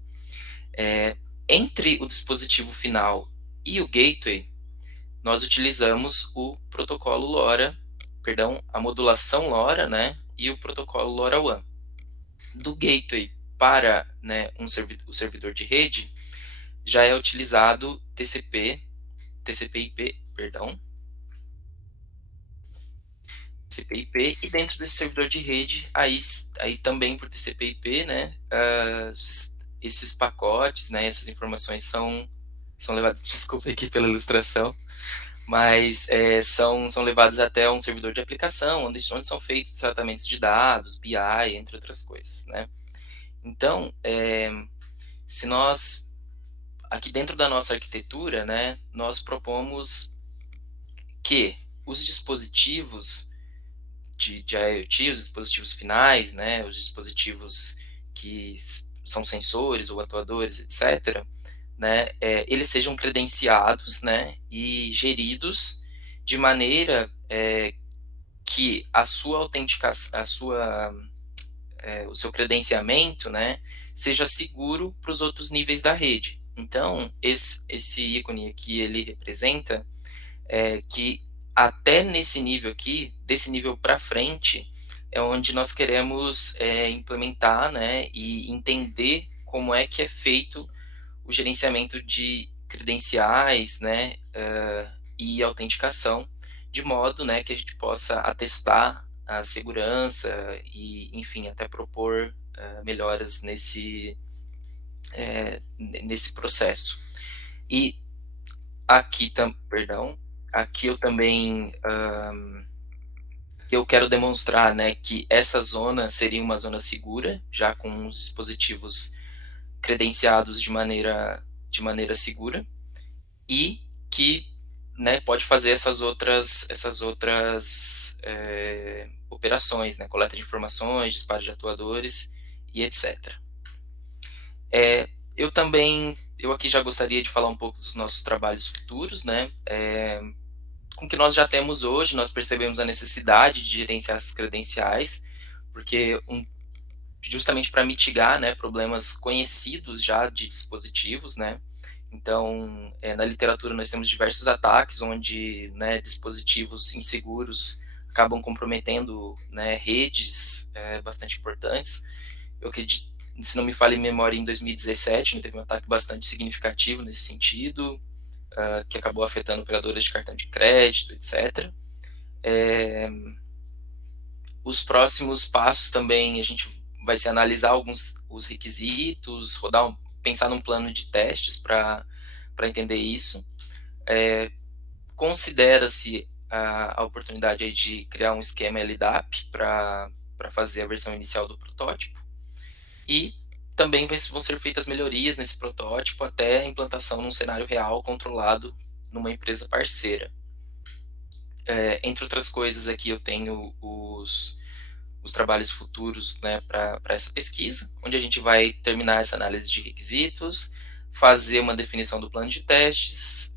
Entre o dispositivo final e o gateway, nós utilizamos o protocolo LoRa, a modulação LoRa, né, e o protocolo LoRaWAN. Do gateway para, né, o servidor de rede, já é utilizado TCP/IP, e dentro desse servidor de rede, aí também por TCP/IP, né, esses pacotes, né, essas informações são levadas, desculpa aqui pela ilustração, mas são levados até um servidor de aplicação, onde são feitos tratamentos de dados, BI, entre outras coisas, né? Então, se nós, aqui dentro da nossa arquitetura, né, nós propomos que os dispositivos de IoT, os dispositivos finais, né, os dispositivos que são sensores ou atuadores, etc., né, eles sejam credenciados, né, e geridos de maneira que a sua autenticação, o seu credenciamento, né, seja seguro para os outros níveis da rede. Então, esse ícone aqui, ele representa que até nesse nível aqui, desse nível para frente, é onde nós queremos implementar, né, e entender como é que é feito o gerenciamento de credenciais, né, e autenticação, de modo, né, que a gente possa atestar a segurança e, enfim, até propor melhoras nesse processo. E aqui eu também eu quero demonstrar, né, que essa zona seria uma zona segura, já com os dispositivos credenciados de maneira segura, e que, né, pode fazer essas outras operações, né, coleta de informações, disparo de atuadores e etc. Eu também, eu aqui já gostaria de falar um pouco dos nossos trabalhos futuros, né, com o que nós já temos hoje, nós percebemos a necessidade de gerenciar essas credenciais, porque justamente para mitigar, né, problemas conhecidos já de dispositivos, né. Então, na literatura nós temos diversos ataques onde, né, dispositivos inseguros acabam comprometendo, né, redes bastante importantes. Eu acredito, se não me falha em memória, em 2017 teve um ataque bastante significativo nesse sentido, que acabou afetando operadoras de cartão de crédito, etc. Os próximos passos também a gente vai se analisar os requisitos, pensar num plano de testes para entender isso. Considera-se a oportunidade aí de criar um esquema LDAP para fazer a versão inicial do protótipo, e também vão ser feitas melhorias nesse protótipo até a implantação num cenário real controlado numa empresa parceira. Entre outras coisas, aqui eu tenho os trabalhos futuros, né, para essa pesquisa, onde a gente vai terminar essa análise de requisitos, fazer uma definição do plano de testes,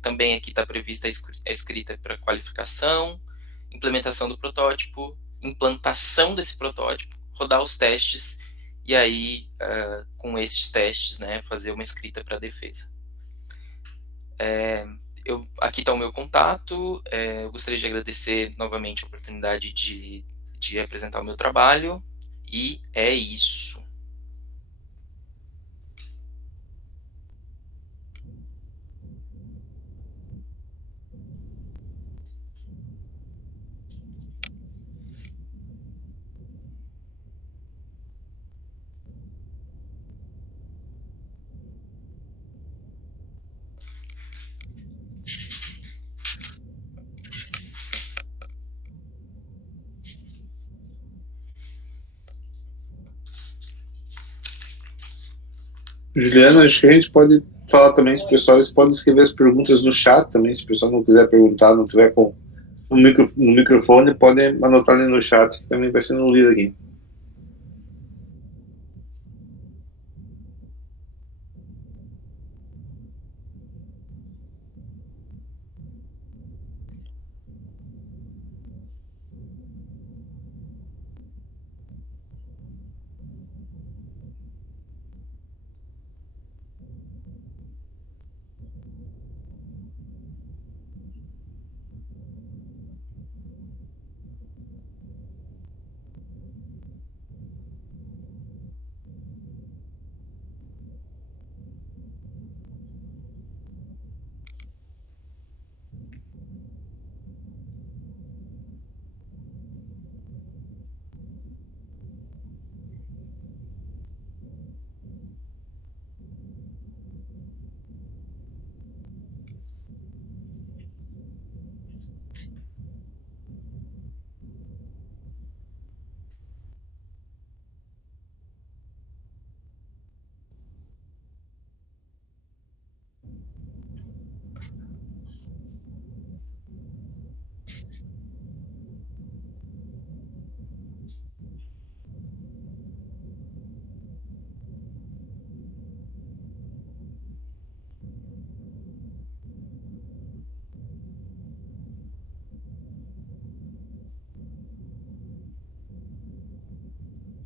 também aqui está prevista a escrita para qualificação, implementação do protótipo, implantação desse protótipo, rodar os testes, e aí, com esses testes, né, fazer uma escrita para a defesa. Aqui está o meu contato, eu gostaria de agradecer novamente a oportunidade de apresentar o meu trabalho, e é isso. Juliana, acho que a gente pode falar também se o pessoal, eles podem escrever as perguntas no chat também, se o pessoal não quiser perguntar, não tiver com no microfone, podem anotar ali no chat, que também vai sendo lido aqui.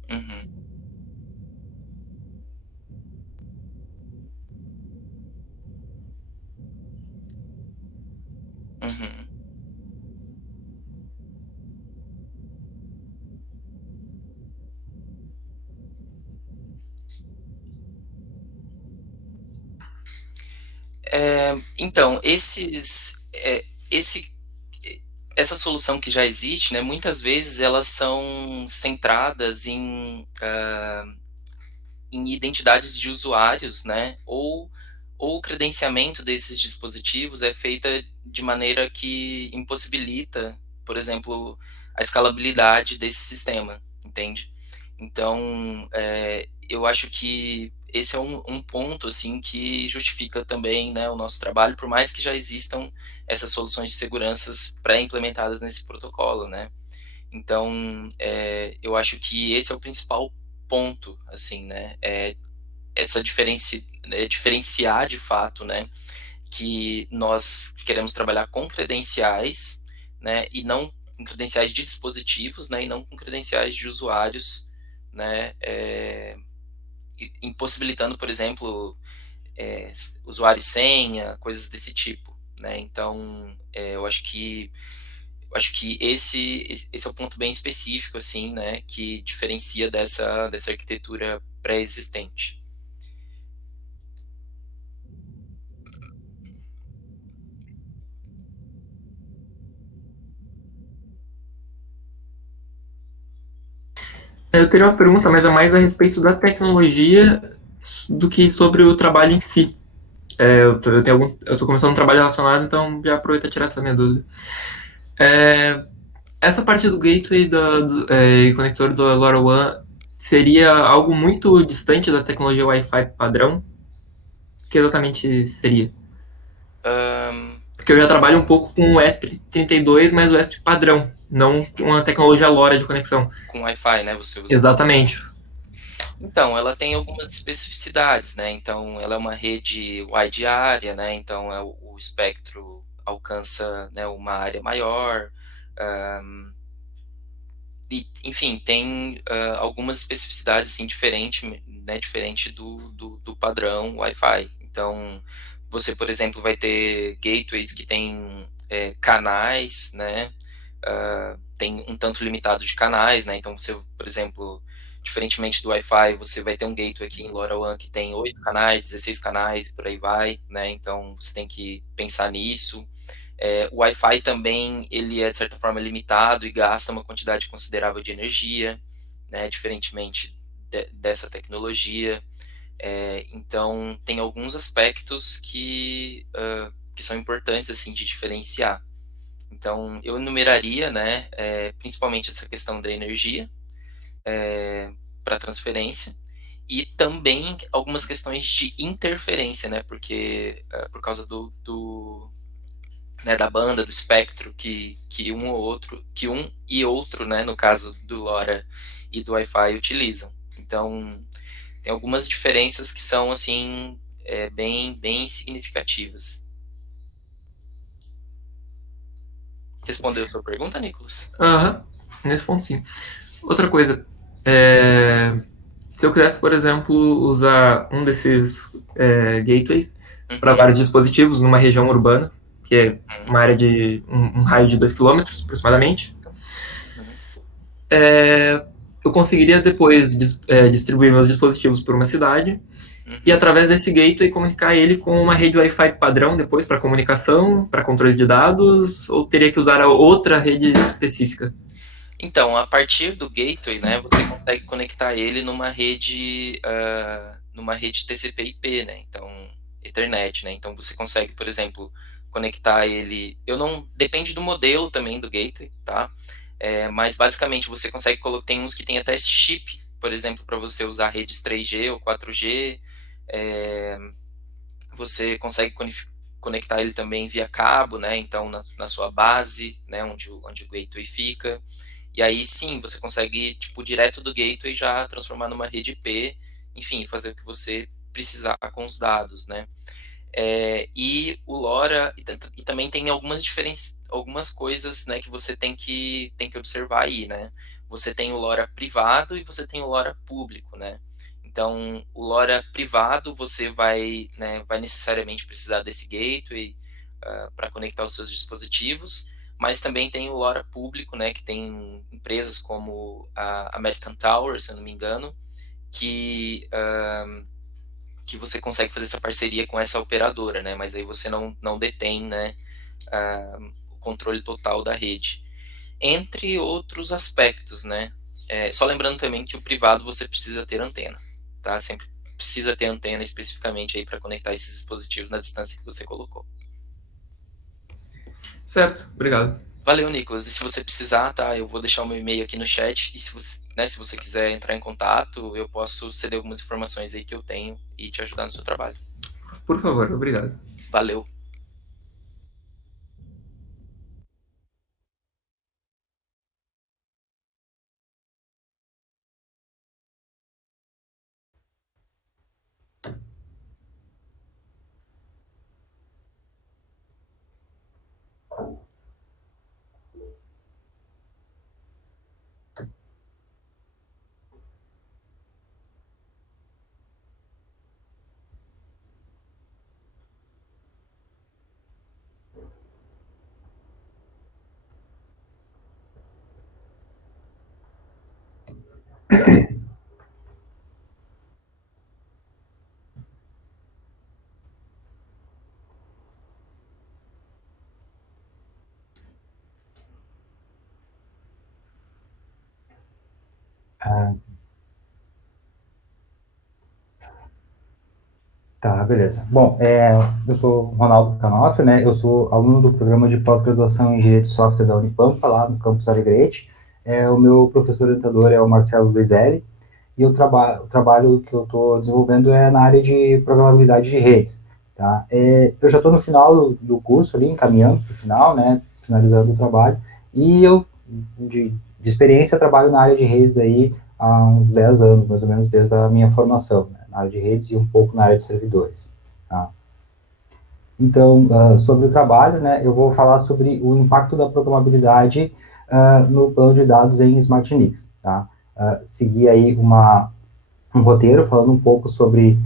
Uhum, uhum. Então, esse, essa solução que já existe, né, muitas vezes elas são centradas em identidades de usuários, né, ou o credenciamento desses dispositivos é feita de maneira que impossibilita, por exemplo, a escalabilidade desse sistema, entende? Então, eu acho que esse é um ponto assim que justifica também, né, o nosso trabalho, por mais que já existam essas soluções de seguranças pré-implementadas nesse protocolo, né? Então, eu acho que esse é o principal ponto, assim, né? Essa diferenciar de fato, né? Que nós queremos trabalhar com credenciais, né? E não com credenciais de dispositivos, né? E não com credenciais de usuários, né? Impossibilitando, por exemplo, usuário e senha, coisas desse tipo, né? Então, eu acho que esse é o ponto bem específico, assim, né, que diferencia dessa arquitetura pré-existente. Eu teria uma pergunta, mas é mais a respeito da tecnologia do que sobre o trabalho em si. Eu tô começando um trabalho relacionado, então já aproveito a tirar essa minha dúvida. Essa parte do gateway e conector do LoRaWAN seria algo muito distante da tecnologia Wi-Fi padrão? O que exatamente seria? Porque eu já trabalho um pouco com o ESP32, mas o ESP padrão, não com a tecnologia LoRa de conexão. Com Wi-Fi, né, você usa. Exatamente. Então, ela tem algumas especificidades, né? Então, ela é uma rede wide area, né? Então, o espectro alcança, né, uma área maior. E, enfim, tem algumas especificidades assim, diferente do padrão Wi-Fi. Então, você, por exemplo, vai ter gateways que tem canais, né? Tem um tanto limitado de canais, né? Então, você, por exemplo, diferentemente do Wi-Fi, você vai ter um gateway aqui em LoRaWAN que tem 8 canais, 16 canais e por aí vai, né? Então, você tem que pensar nisso. O Wi-Fi também, ele é de certa forma limitado e gasta uma quantidade considerável de energia, né, diferentemente dessa tecnologia. Então, tem alguns aspectos que são importantes assim de diferenciar. Então, eu enumeraria, né, principalmente essa questão da energia para transferência e também algumas questões de interferência, né, porque por causa né, da banda, do espectro que um e outro, né, no caso do LoRa e do Wi-Fi utilizam. Então, tem algumas diferenças que são assim bem significativas. Respondeu a sua pergunta, Nicolas? Aham, nesse ponto sim. Outra coisa, se eu quisesse, por exemplo, usar um desses gateways para vários dispositivos numa região urbana, que é uma área de um raio de 2 km aproximadamente, eu conseguiria depois distribuir meus dispositivos por uma cidade e através desse gateway comunicar ele com uma rede Wi-Fi padrão depois para comunicação, para controle de dados, ou teria que usar outra rede específica? Então, a partir do gateway, né, você consegue conectar ele numa rede TCP/IP, né? Então, Ethernet, né? Então, você consegue, por exemplo, conectar ele. Depende do modelo também do gateway, tá? Mas basicamente você consegue colocar. Tem uns que tem até chip, por exemplo, para você usar redes 3G ou 4G. Você consegue conectar ele também via cabo, né? Então, na sua base, né? Onde o gateway fica. E aí sim, você consegue, tipo, direto do gateway já transformar numa rede IP, enfim, fazer o que você precisar com os dados, né? E o LoRa, e também tem algumas coisas, né, que você tem que observar aí, né? Você tem o LoRa privado e você tem o LoRa público, né? Então, o LoRa privado, você vai necessariamente precisar desse gateway para conectar os seus dispositivos, mas também tem o LoRa público, né, que tem empresas como a American Tower, se eu não me engano, que você consegue fazer essa parceria com essa operadora, né, mas aí você não detém, né, o controle total da rede. Entre outros aspectos, né, só lembrando também que o privado você precisa ter antena, tá, sempre precisa ter antena especificamente aí para conectar esses dispositivos na distância que você colocou. Certo, obrigado. Valeu, Nicolas. E se você precisar, tá? Eu vou deixar o meu e-mail aqui no chat. E se você quiser entrar em contato, eu posso ceder algumas informações aí que eu tenho e te ajudar no seu trabalho. Por favor, obrigado. Valeu. Tá, beleza. Bom, eu sou Ronaldo Canoff, né? Eu sou aluno do programa de pós-graduação em Engenharia de Software da Unipampa, lá no campus Alegrete. O meu professor orientador é o Marcelo Luizelli, e o trabalho que eu estou desenvolvendo é na área de programabilidade de redes, tá? Eu já estou no final do curso ali, encaminhando para o final, né? Finalizando o trabalho, e eu, de experiência, trabalho na área de redes aí há uns 10 anos, mais ou menos, desde a minha formação, né? Na área de redes e um pouco na área de servidores, tá? Então, sobre o trabalho, né, eu vou falar sobre o impacto da programabilidade no plano de dados em Smart NICs, tá? Seguir aí um roteiro falando um pouco sobre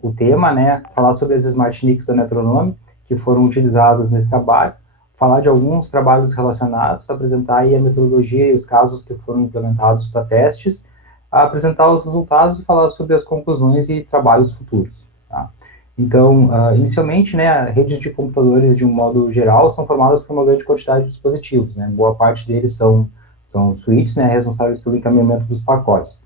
o tema, né, falar sobre as Smart NICs da Netronome, que foram utilizadas nesse trabalho, falar de alguns trabalhos relacionados, apresentar aí a metodologia e os casos que foram implementados para testes, apresentar os resultados e falar sobre as conclusões e trabalhos futuros, tá? Então, inicialmente, né, redes de computadores, de um modo geral, são formadas por uma grande quantidade de dispositivos, né? Boa parte deles são switches, né, responsáveis pelo encaminhamento dos pacotes.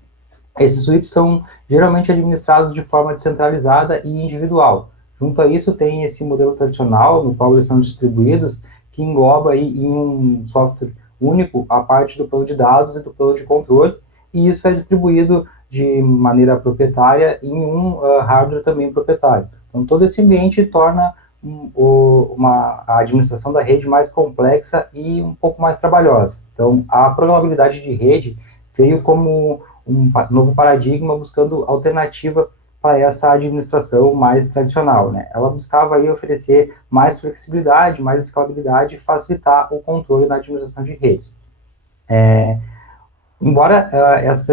Esses switches são geralmente administrados de forma descentralizada e individual. Junto a isso, tem esse modelo tradicional, no qual eles são distribuídos, que engloba aí em um software único a parte do plano de dados e do plano de controle, e isso é distribuído de maneira proprietária em um hardware também proprietário. Então, todo esse ambiente torna a administração da rede mais complexa e um pouco mais trabalhosa. Então, a programabilidade de rede veio como um novo paradigma buscando alternativa para essa administração mais tradicional, né? Ela buscava aí oferecer mais flexibilidade, mais escalabilidade e facilitar o controle na administração de redes. Embora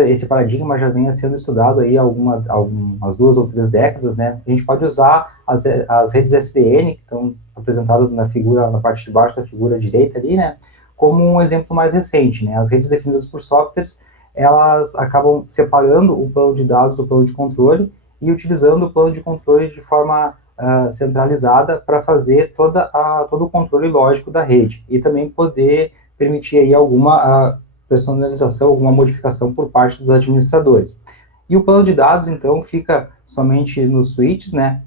esse paradigma já venha sendo estudado aí há algumas 2 ou 3 décadas, né, a gente pode usar as redes SDN, que estão apresentadas na parte de baixo da figura direita ali, né, como um exemplo mais recente, né. As redes definidas por softwares, elas acabam separando o plano de dados do plano de controle e utilizando o plano de controle de forma centralizada para fazer todo o controle lógico da rede e também poder permitir aí alguma personalização, alguma modificação por parte dos administradores. E o plano de dados, então, fica somente nos switches, né,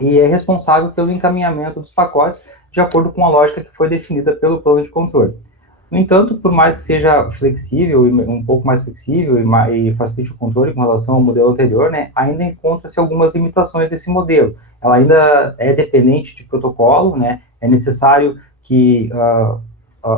e é responsável pelo encaminhamento dos pacotes de acordo com a lógica que foi definida pelo plano de controle. No entanto, por mais que seja flexível, um pouco mais flexível e facilite o controle com relação ao modelo anterior, né, ainda encontra-se algumas limitações desse modelo. Ela ainda é dependente de protocolo, né, é necessário que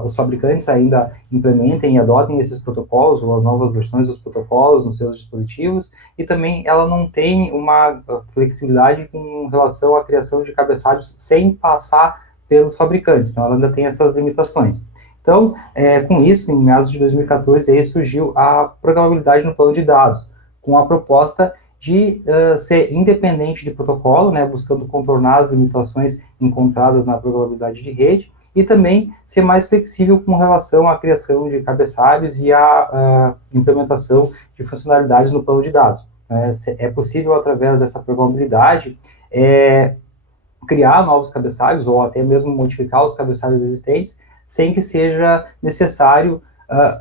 os fabricantes ainda implementem e adotem esses protocolos ou as novas versões dos protocolos nos seus dispositivos, e também ela não tem uma flexibilidade com relação à criação de cabeçalhos sem passar pelos fabricantes, então ela ainda tem essas limitações. Então, com isso, em meados de 2014, aí surgiu a programabilidade no plano de dados, com a proposta de ser independente de protocolo, né, buscando contornar as limitações encontradas na programabilidade de rede, e também ser mais flexível com relação à criação de cabeçalhos e à implementação de funcionalidades no plano de dados. É possível, através dessa programabilidade, criar novos cabeçalhos ou até mesmo modificar os cabeçalhos existentes, sem que seja necessário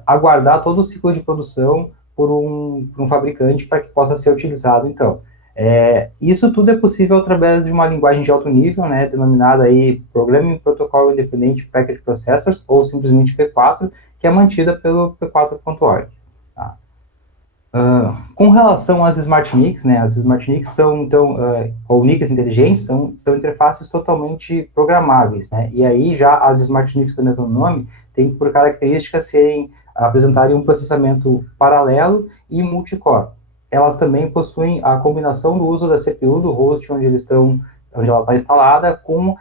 aguardar todo o ciclo de produção por um fabricante para que possa ser utilizado, então. Isso tudo é possível através de uma linguagem de alto nível, né, denominada aí Programming Protocol Independent Packet Processors, ou simplesmente P4, que é mantida pelo P4.org. Tá? Com relação às Smart NICs, né, as Smart NICs são, então, ou NICs inteligentes, são interfaces totalmente programáveis, né, e aí já as Smart NICs, também com o nome, têm por característica apresentarem um processamento paralelo e multicore. Elas também possuem a combinação do uso da CPU, do host onde ela está instalada, com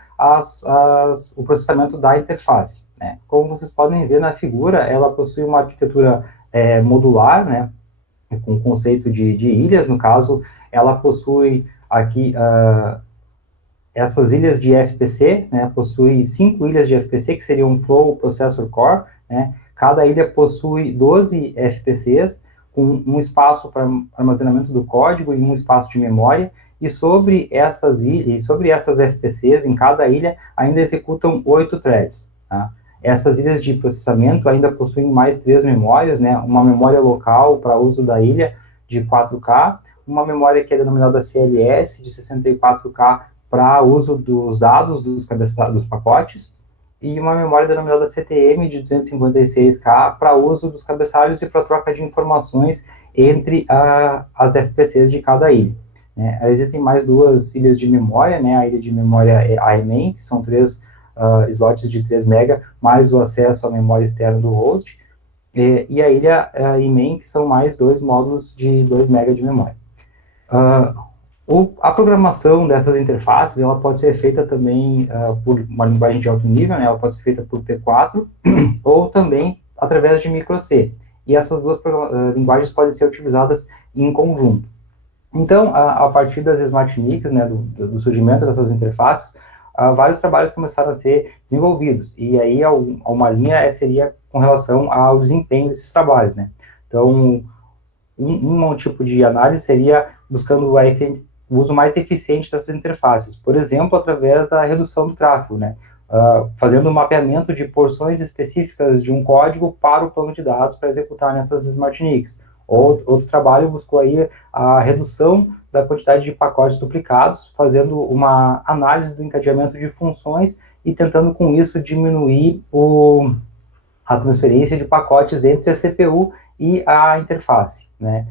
o processamento da interface, né. Como vocês podem ver na figura, ela possui uma arquitetura modular, né, com o conceito de ilhas. No caso, ela possui aqui essas ilhas de FPC, né, possui 5 ilhas de FPC, que seriam um Flow Processor Core, né, cada ilha possui 12 FPCs, com um espaço para armazenamento do código e um espaço de memória, e sobre essas FPCs, em cada ilha, ainda executam 8 threads, tá? Essas ilhas de processamento ainda possuem mais 3 memórias, né, uma memória local para uso da ilha de 4K, uma memória que é denominada CLS de 64K para uso dos dados dos pacotes, e uma memória denominada CTM de 256K para uso dos cabeçalhos e para troca de informações entre as FPCs de cada ilha. Existem mais 2 ilhas de memória, né, a ilha de memória AMEN, que são 3 slots de 3 MB, mais o acesso à memória externa do host, e a ilha IMEN, que são mais 2 módulos de 2 MB de memória. A programação dessas interfaces, ela pode ser feita também por uma linguagem de alto nível, né, ela pode ser feita por P4, ou também através de micro-C, e essas 2 linguagens podem ser utilizadas em conjunto. Então, a partir das Smart NICs, né, do surgimento dessas interfaces, vários trabalhos começaram a ser desenvolvidos, e aí uma linha seria com relação ao desempenho desses trabalhos, né. Então, um tipo de análise seria buscando o uso mais eficiente dessas interfaces, por exemplo, através da redução do tráfego, né, fazendo um mapeamento de porções específicas de um código para o plano de dados para executar nessas Smart NICs. Outro trabalho buscou aí a redução da quantidade de pacotes duplicados, fazendo uma análise do encadeamento de funções e tentando com isso diminuir a transferência de pacotes entre a CPU e a interface, né.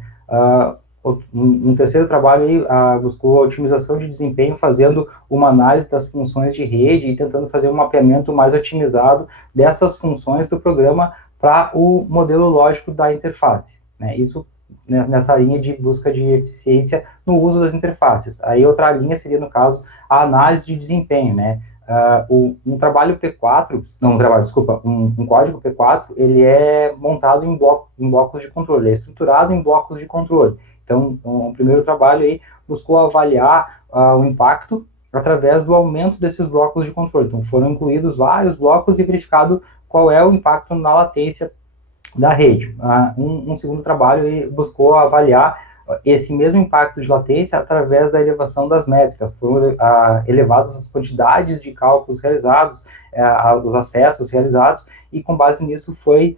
Um terceiro trabalho aí buscou a otimização de desempenho, fazendo uma análise das funções de rede e tentando fazer um mapeamento mais otimizado dessas funções do programa para o modelo lógico da interface, né. Isso nessa linha de busca de eficiência no uso das interfaces. Aí outra linha seria, no caso, a análise de desempenho, né. Um código P4, ele é montado em blocos de controle, é estruturado em blocos de controle. Então, o primeiro trabalho aí buscou avaliar o impacto através do aumento desses blocos de controle. Então, foram incluídos vários blocos e verificado qual é o impacto na latência da rede. Um segundo trabalho aí buscou avaliar esse mesmo impacto de latência através da elevação das métricas. Foram elevadas as quantidades de cálculos realizados, os acessos realizados, e com base nisso foi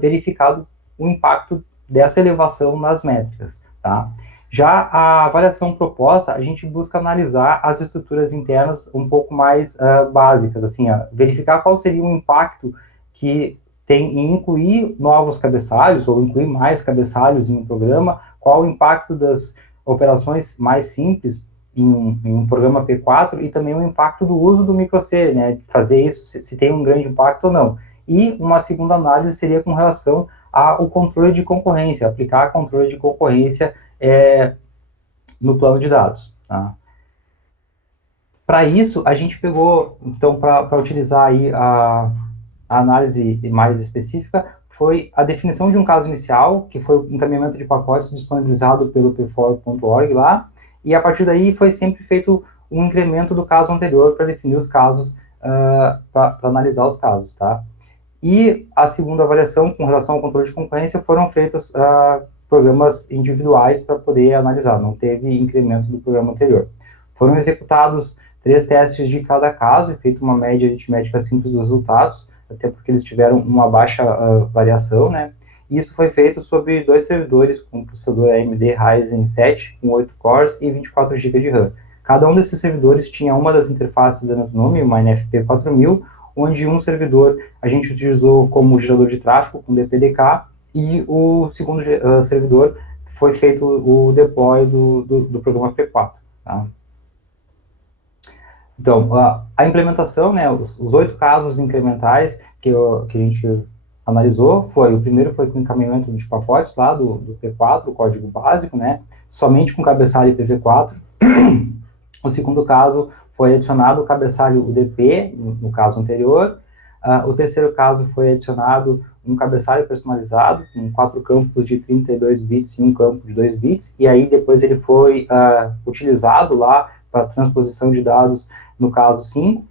verificado o impacto dessa elevação nas métricas, tá? Já a avaliação proposta, a gente busca analisar as estruturas internas um pouco mais básicas, assim, verificar qual seria o impacto que tem em incluir novos cabeçalhos, ou incluir mais cabeçalhos em um programa, qual o impacto das operações mais simples em um programa P4, e também o impacto do uso do micro-C, né, fazer isso, se tem um grande impacto ou não. E uma segunda análise seria com relação ao controle de concorrência, aplicar controle de concorrência no plano de dados, tá? Para isso, a gente pegou, então, para utilizar aí a análise mais específica, foi a definição de um caso inicial, que foi o encaminhamento de pacotes disponibilizado pelo p4.org lá, e a partir daí foi sempre feito um incremento do caso anterior para definir os casos, para analisar os casos, tá? E a segunda avaliação, com relação ao controle de concorrência, foram feitos programas individuais para poder analisar, não teve incremento do programa anterior. Foram executados 3 testes de cada caso, e feita uma média aritmética simples dos resultados, até porque eles tiveram uma baixa variação, né, Isso foi feito sobre 2 servidores com processador AMD Ryzen 7, com 8 cores e 24 GB de RAM. Cada um desses servidores tinha uma das interfaces da Netonome, uma NFP 4000, onde um servidor a gente utilizou como gerador de tráfego, com DPDK, e o segundo servidor foi feito o deploy do programa P4. Tá? Então, a implementação, né, os 8 casos incrementais que a gente analisou, o primeiro foi com encaminhamento de pacotes lá do P4, o código básico, né, somente com cabeçalho IPv4. O segundo caso foi adicionado o cabeçalho UDP, no caso anterior. O terceiro caso foi adicionado um cabeçalho personalizado, com 4 campos de 32 bits e um campo de 2 bits, e aí depois ele foi utilizado lá para transposição de dados no caso 5.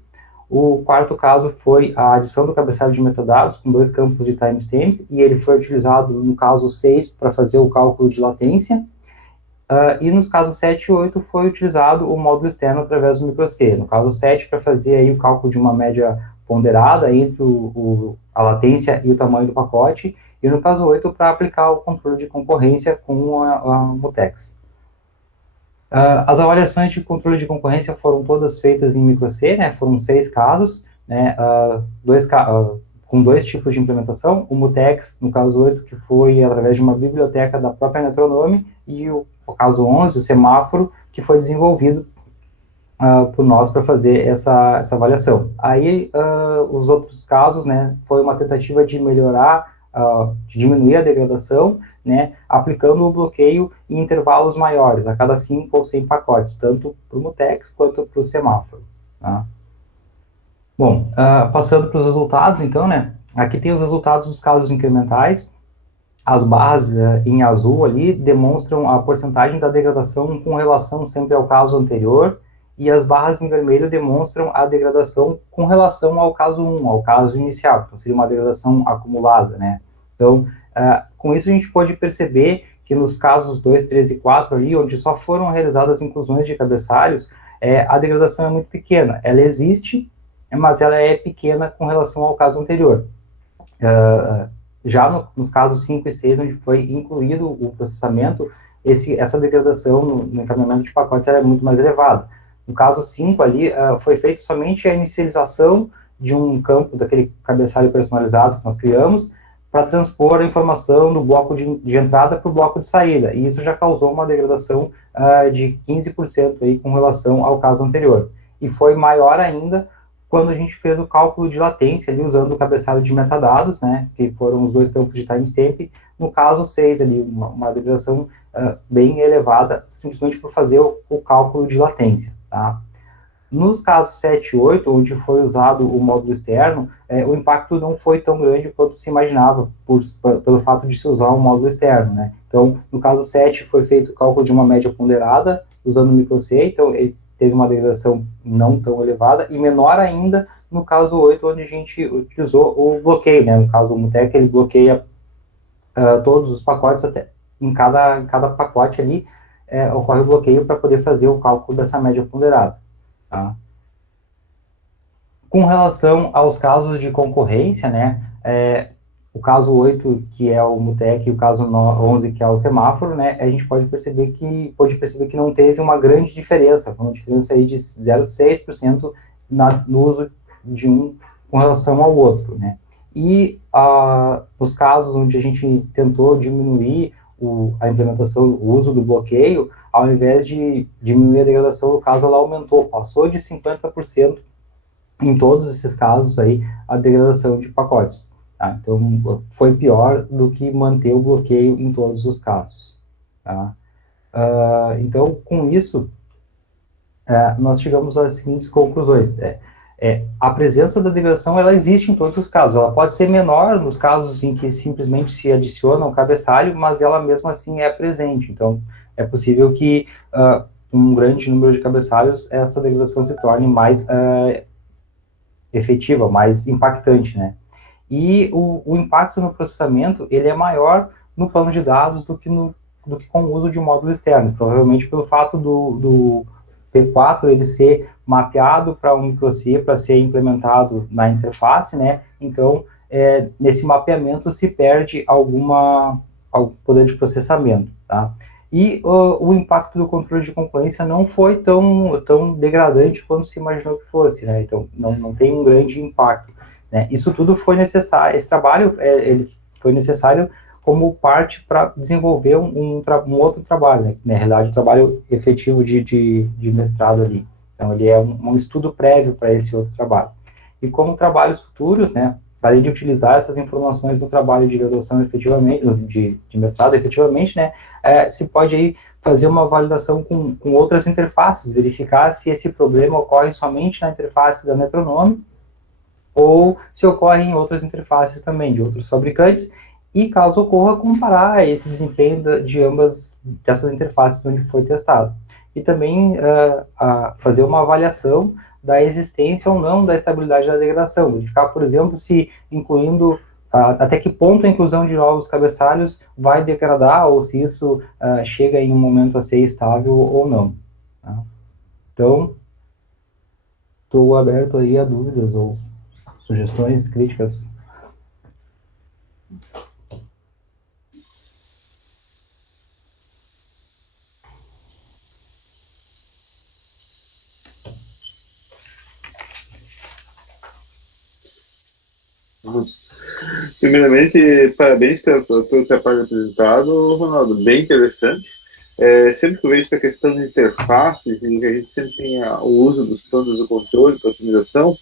O quarto caso foi a adição do cabeçalho de metadados, com 2 campos de timestamp, e ele foi utilizado no caso 6 para fazer o cálculo de latência. E nos casos 7 e 8 foi utilizado o módulo externo através do microC. No caso 7, para fazer aí o cálculo de uma média ponderada entre a latência e o tamanho do pacote, e no caso 8, para aplicar o controle de concorrência com a Mutex. As avaliações de controle de concorrência foram todas feitas em microC, né, foram 6 casos, né, com 2 tipos de implementação, o Mutex, no caso 8, que foi através de uma biblioteca da própria Netronome, e o caso 11, o semáforo, que foi desenvolvido por nós para fazer essa avaliação. Aí, os outros casos, né, foi uma tentativa de melhorar, de diminuir a degradação, né, aplicando o bloqueio em intervalos maiores, a cada 5 ou 100 pacotes, tanto para o Mutex quanto para o semáforo. Tá? Bom, passando para os resultados, então, né, aqui tem os resultados dos casos incrementais. As barras em azul ali demonstram a porcentagem da degradação com relação sempre ao caso anterior, e as barras em vermelho demonstram a degradação com relação ao caso 1, ao caso inicial, então seria uma degradação acumulada, né? Então, com isso a gente pode perceber que nos casos 2, 3 e 4 ali, onde só foram realizadas inclusões de cabeçalhos, a degradação é muito pequena. Ela existe, mas ela é pequena com relação ao caso anterior. Já nos casos 5 e 6, onde foi incluído o processamento, essa degradação no encaminhamento de pacotes era muito mais elevada. No caso 5 ali, foi feito somente a inicialização de um campo daquele cabeçalho personalizado que nós criamos, para transpor a informação do bloco de entrada para o bloco de saída, e isso já causou uma degradação de 15% aí com relação ao caso anterior. E foi maior ainda quando a gente fez o cálculo de latência ali, usando o cabeçalho de metadados, né, que foram os 2 campos de timestamp, no caso 6 ali, uma degradação bem elevada, simplesmente por fazer o cálculo de latência, tá? Nos casos 7 e 8, onde foi usado o módulo externo, o impacto não foi tão grande quanto se imaginava, pelo fato de se usar um módulo externo, né? Então, no caso 7, foi feito o cálculo de uma média ponderada, usando o microC, então ele teve uma degradação não tão elevada, e menor ainda no caso 8, onde a gente utilizou o bloqueio, né? No caso, o Mutec, ele bloqueia todos os pacotes, até em cada pacote ali, ocorre o bloqueio para poder fazer o cálculo dessa média ponderada. Tá? Com relação aos casos de concorrência, né, o caso 8, que é o Mutec, e o caso 11, que é o semáforo, né, a gente pode perceber que não teve uma grande diferença, uma diferença aí de 0,6% no uso de um com relação ao outro, né. E nos casos onde a gente tentou diminuir a implementação, o uso do bloqueio, ao invés de diminuir a degradação, o caso ela aumentou, passou de 50% em todos esses casos aí, a degradação de pacotes. Tá? Então, foi pior do que manter o bloqueio em todos os casos. Tá? Então, com isso, nós chegamos às seguintes conclusões. A presença da degradação, ela existe em todos os casos. Ela pode ser menor nos casos em que simplesmente se adiciona um cabeçalho, mas ela mesmo assim é presente. Então, é possível que um grande número de cabeçalhos, essa degradação se torne mais efetiva, mais impactante, né? E o impacto no processamento, ele é maior no plano de dados do que com o uso de um módulo externo, provavelmente pelo fato do P4 ele ser mapeado para um microC para ser implementado na interface, né? Então, nesse mapeamento se perde algum poder de processamento, tá? E o impacto do controle de concorrência não foi tão degradante quanto se imaginou que fosse, né? Então, não tem um grande impacto, né? Isso tudo foi necessário, esse trabalho ele foi necessário como parte para desenvolver um outro trabalho, né? Na realidade, o trabalho efetivo de mestrado ali. Então, ele é um estudo prévio para esse outro trabalho. E como trabalhos futuros, né, além de utilizar essas informações do trabalho de graduação efetivamente, de mestrado efetivamente, né, se pode aí fazer uma validação com outras interfaces, verificar se esse problema ocorre somente na interface da Metronome ou se ocorre em outras interfaces também, de outros fabricantes, e caso ocorra, comparar esse desempenho de ambas dessas interfaces onde foi testado. E também fazer uma avaliação da existência ou não da estabilidade da degradação, verificar, por exemplo, se incluindo até que ponto a inclusão de novos cabeçalhos vai degradar, ou se isso chega em um momento a ser estável ou não. Tá? Então, estou aberto aí a dúvidas ou sugestões, críticas. Primeiramente, parabéns pelo trabalho apresentado, Ronaldo, bem interessante. Sempre que eu vejo essa questão de interfaces, e que a gente sempre tem o uso dos planos de controle para otimização,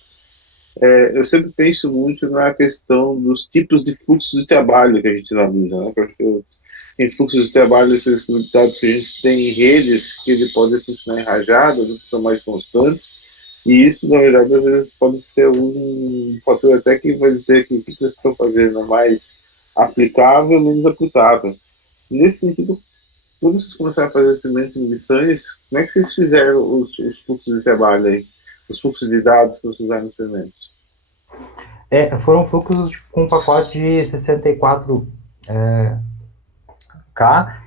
eu sempre penso muito na questão dos tipos de fluxos de trabalho que a gente analisa, né? Porque em fluxos de trabalho, esses dados que a gente tem em redes, que ele pode funcionar em rajadas, que são mais constantes, e isso, na verdade, às vezes pode ser um fator até que vai dizer que o que vocês estão fazendo é mais aplicável, menos aplicável. Nesse sentido, quando vocês começaram a fazer experimentos em medições, como é que vocês fizeram os fluxos de trabalho aí? Os fluxos de dados que vocês usaram nos experimentos? Foram fluxos com um pacote de 64 K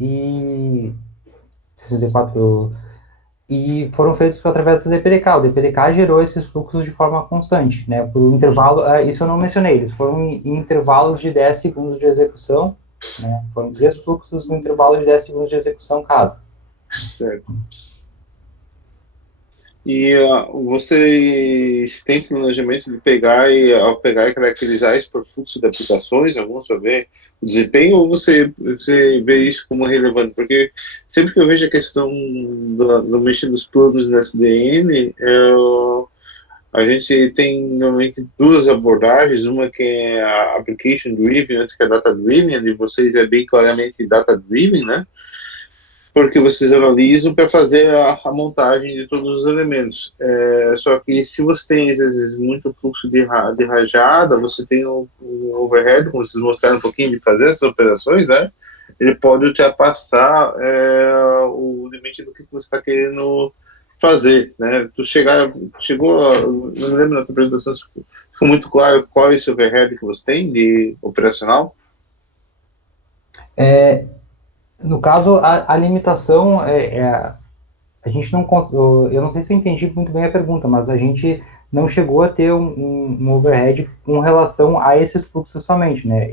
e 64 e foram feitos através do DPDK. O DPDK gerou esses fluxos de forma constante, né? Por um intervalo, isso eu não mencionei, eles foram em intervalos de 10 segundos de execução, né? Foram 3 fluxos no intervalo de 10 segundos de execução cada. Certo. E vocês têm planejamento de ao pegar e caracterizar isso por fluxo de aplicações, alguns para ver o desempenho, ou você vê isso como relevante? Porque sempre que eu vejo a questão do mexer dos planos no SDN, a gente tem normalmente duas abordagens, uma que é a application driven, outra que é data driven, e vocês é bem claramente data driven, né? Porque vocês analisam para fazer a montagem de todos os elementos. Só que se você tem, às vezes, muito fluxo de rajada, você tem o overhead, como vocês mostraram um pouquinho, de fazer essas operações, né? Ele pode ultrapassar o limite do que você está querendo fazer, né? Chegou, não me lembro na tua apresentação, ficou muito claro qual é esse overhead que você tem de operacional? No caso, a limitação a gente não, eu não sei se eu entendi muito bem a pergunta, mas a gente não chegou a ter um overhead com relação a esses fluxos somente, né?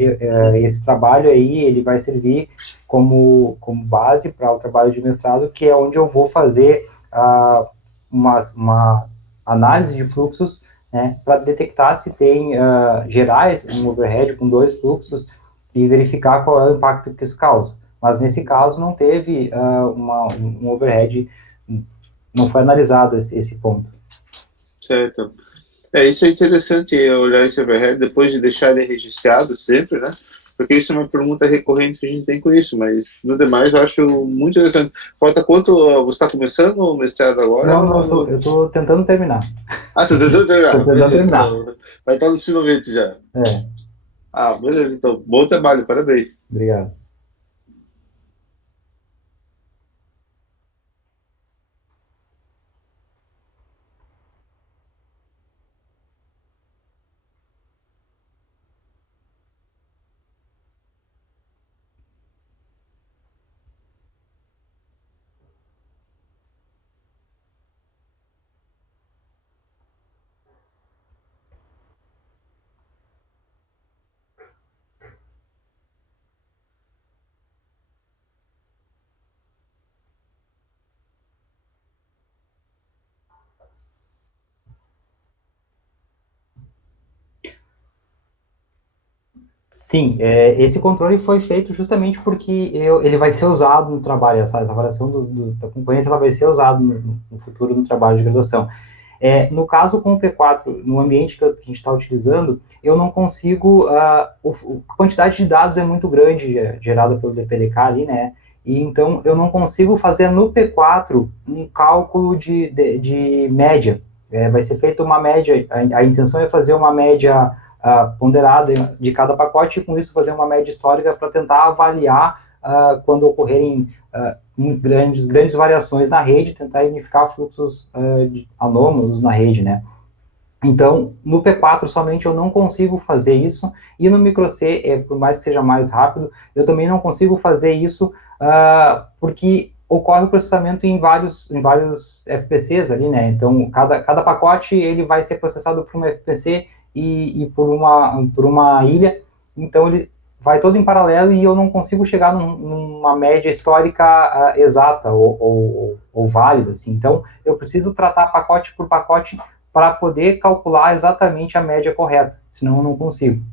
Esse trabalho aí, ele vai servir como base para o trabalho de mestrado, que é onde eu vou fazer uma análise de fluxos, né, para detectar se tem, gerar um overhead com 2 fluxos e verificar qual é o impacto que isso causa. Mas nesse caso não teve um overhead, não foi analisado esse ponto. Certo. Isso é interessante olhar esse overhead depois de deixar ele registrado sempre, né? Porque isso é uma pergunta recorrente que a gente tem com isso, mas no demais eu acho muito interessante. Falta quanto? Você está começando o mestrado agora? Não, eu tô tentando terminar. Ah, você está tentando terminar? Tô tentando Beleza, terminar. então. Vai estar nos finalmente já. É, Beleza, então. Bom trabalho, parabéns. obrigado. Sim, esse controle foi feito justamente porque ele vai ser usado no trabalho, essa avaliação da concorrência ela vai ser usada no futuro no trabalho de graduação. No caso com o P4, no ambiente que a gente está utilizando, eu não consigo, a quantidade de dados é muito grande gerada pelo DPDK ali, né, e então eu não consigo fazer no P4 um cálculo de média. Vai ser feita uma média, a intenção é fazer uma média ponderada de cada pacote e com isso fazer uma média histórica para tentar avaliar quando ocorrerem grandes variações na rede, tentar identificar fluxos anômalos na rede, né? Então, no P4 somente eu não consigo fazer isso, e no microC, por mais que seja mais rápido, eu também não consigo fazer isso porque ocorre o processamento em vários FPCs ali, né? Então, cada pacote ele vai ser processado por uma FPC e por uma ilha, então ele vai todo em paralelo e eu não consigo chegar numa média histórica exata ou válida, assim. Então, eu preciso tratar pacote por pacote para poder calcular exatamente a média correta, senão eu não consigo.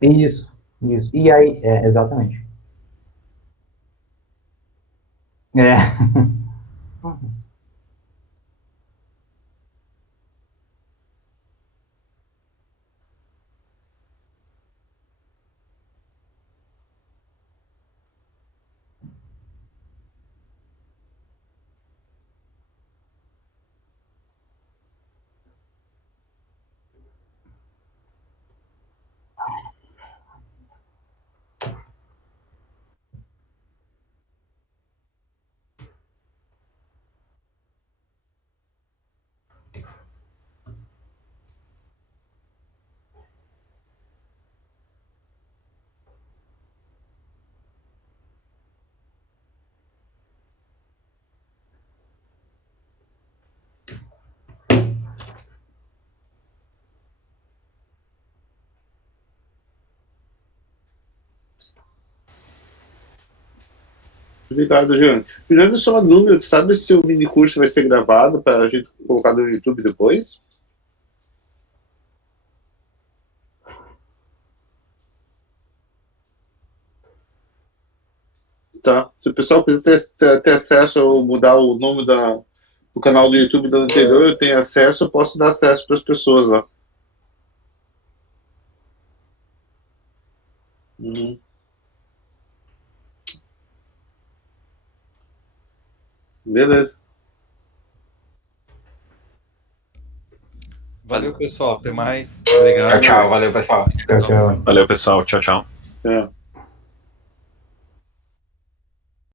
Isso. E aí, exatamente. É. Obrigado, Júnior. Juliano, só uma dúvida, tu sabe se o mini curso vai ser gravado para a gente colocar no YouTube depois? Tá. Se o pessoal quiser ter acesso ou mudar o nome do canal do YouTube do anterior, eu tenho acesso, eu posso dar acesso para as pessoas lá. Uhum. Beleza. Valeu, pessoal. Até mais. Obrigado. Tchau, tchau. Valeu, pessoal. Tchau, tchau. Valeu, pessoal. Tchau, tchau. É.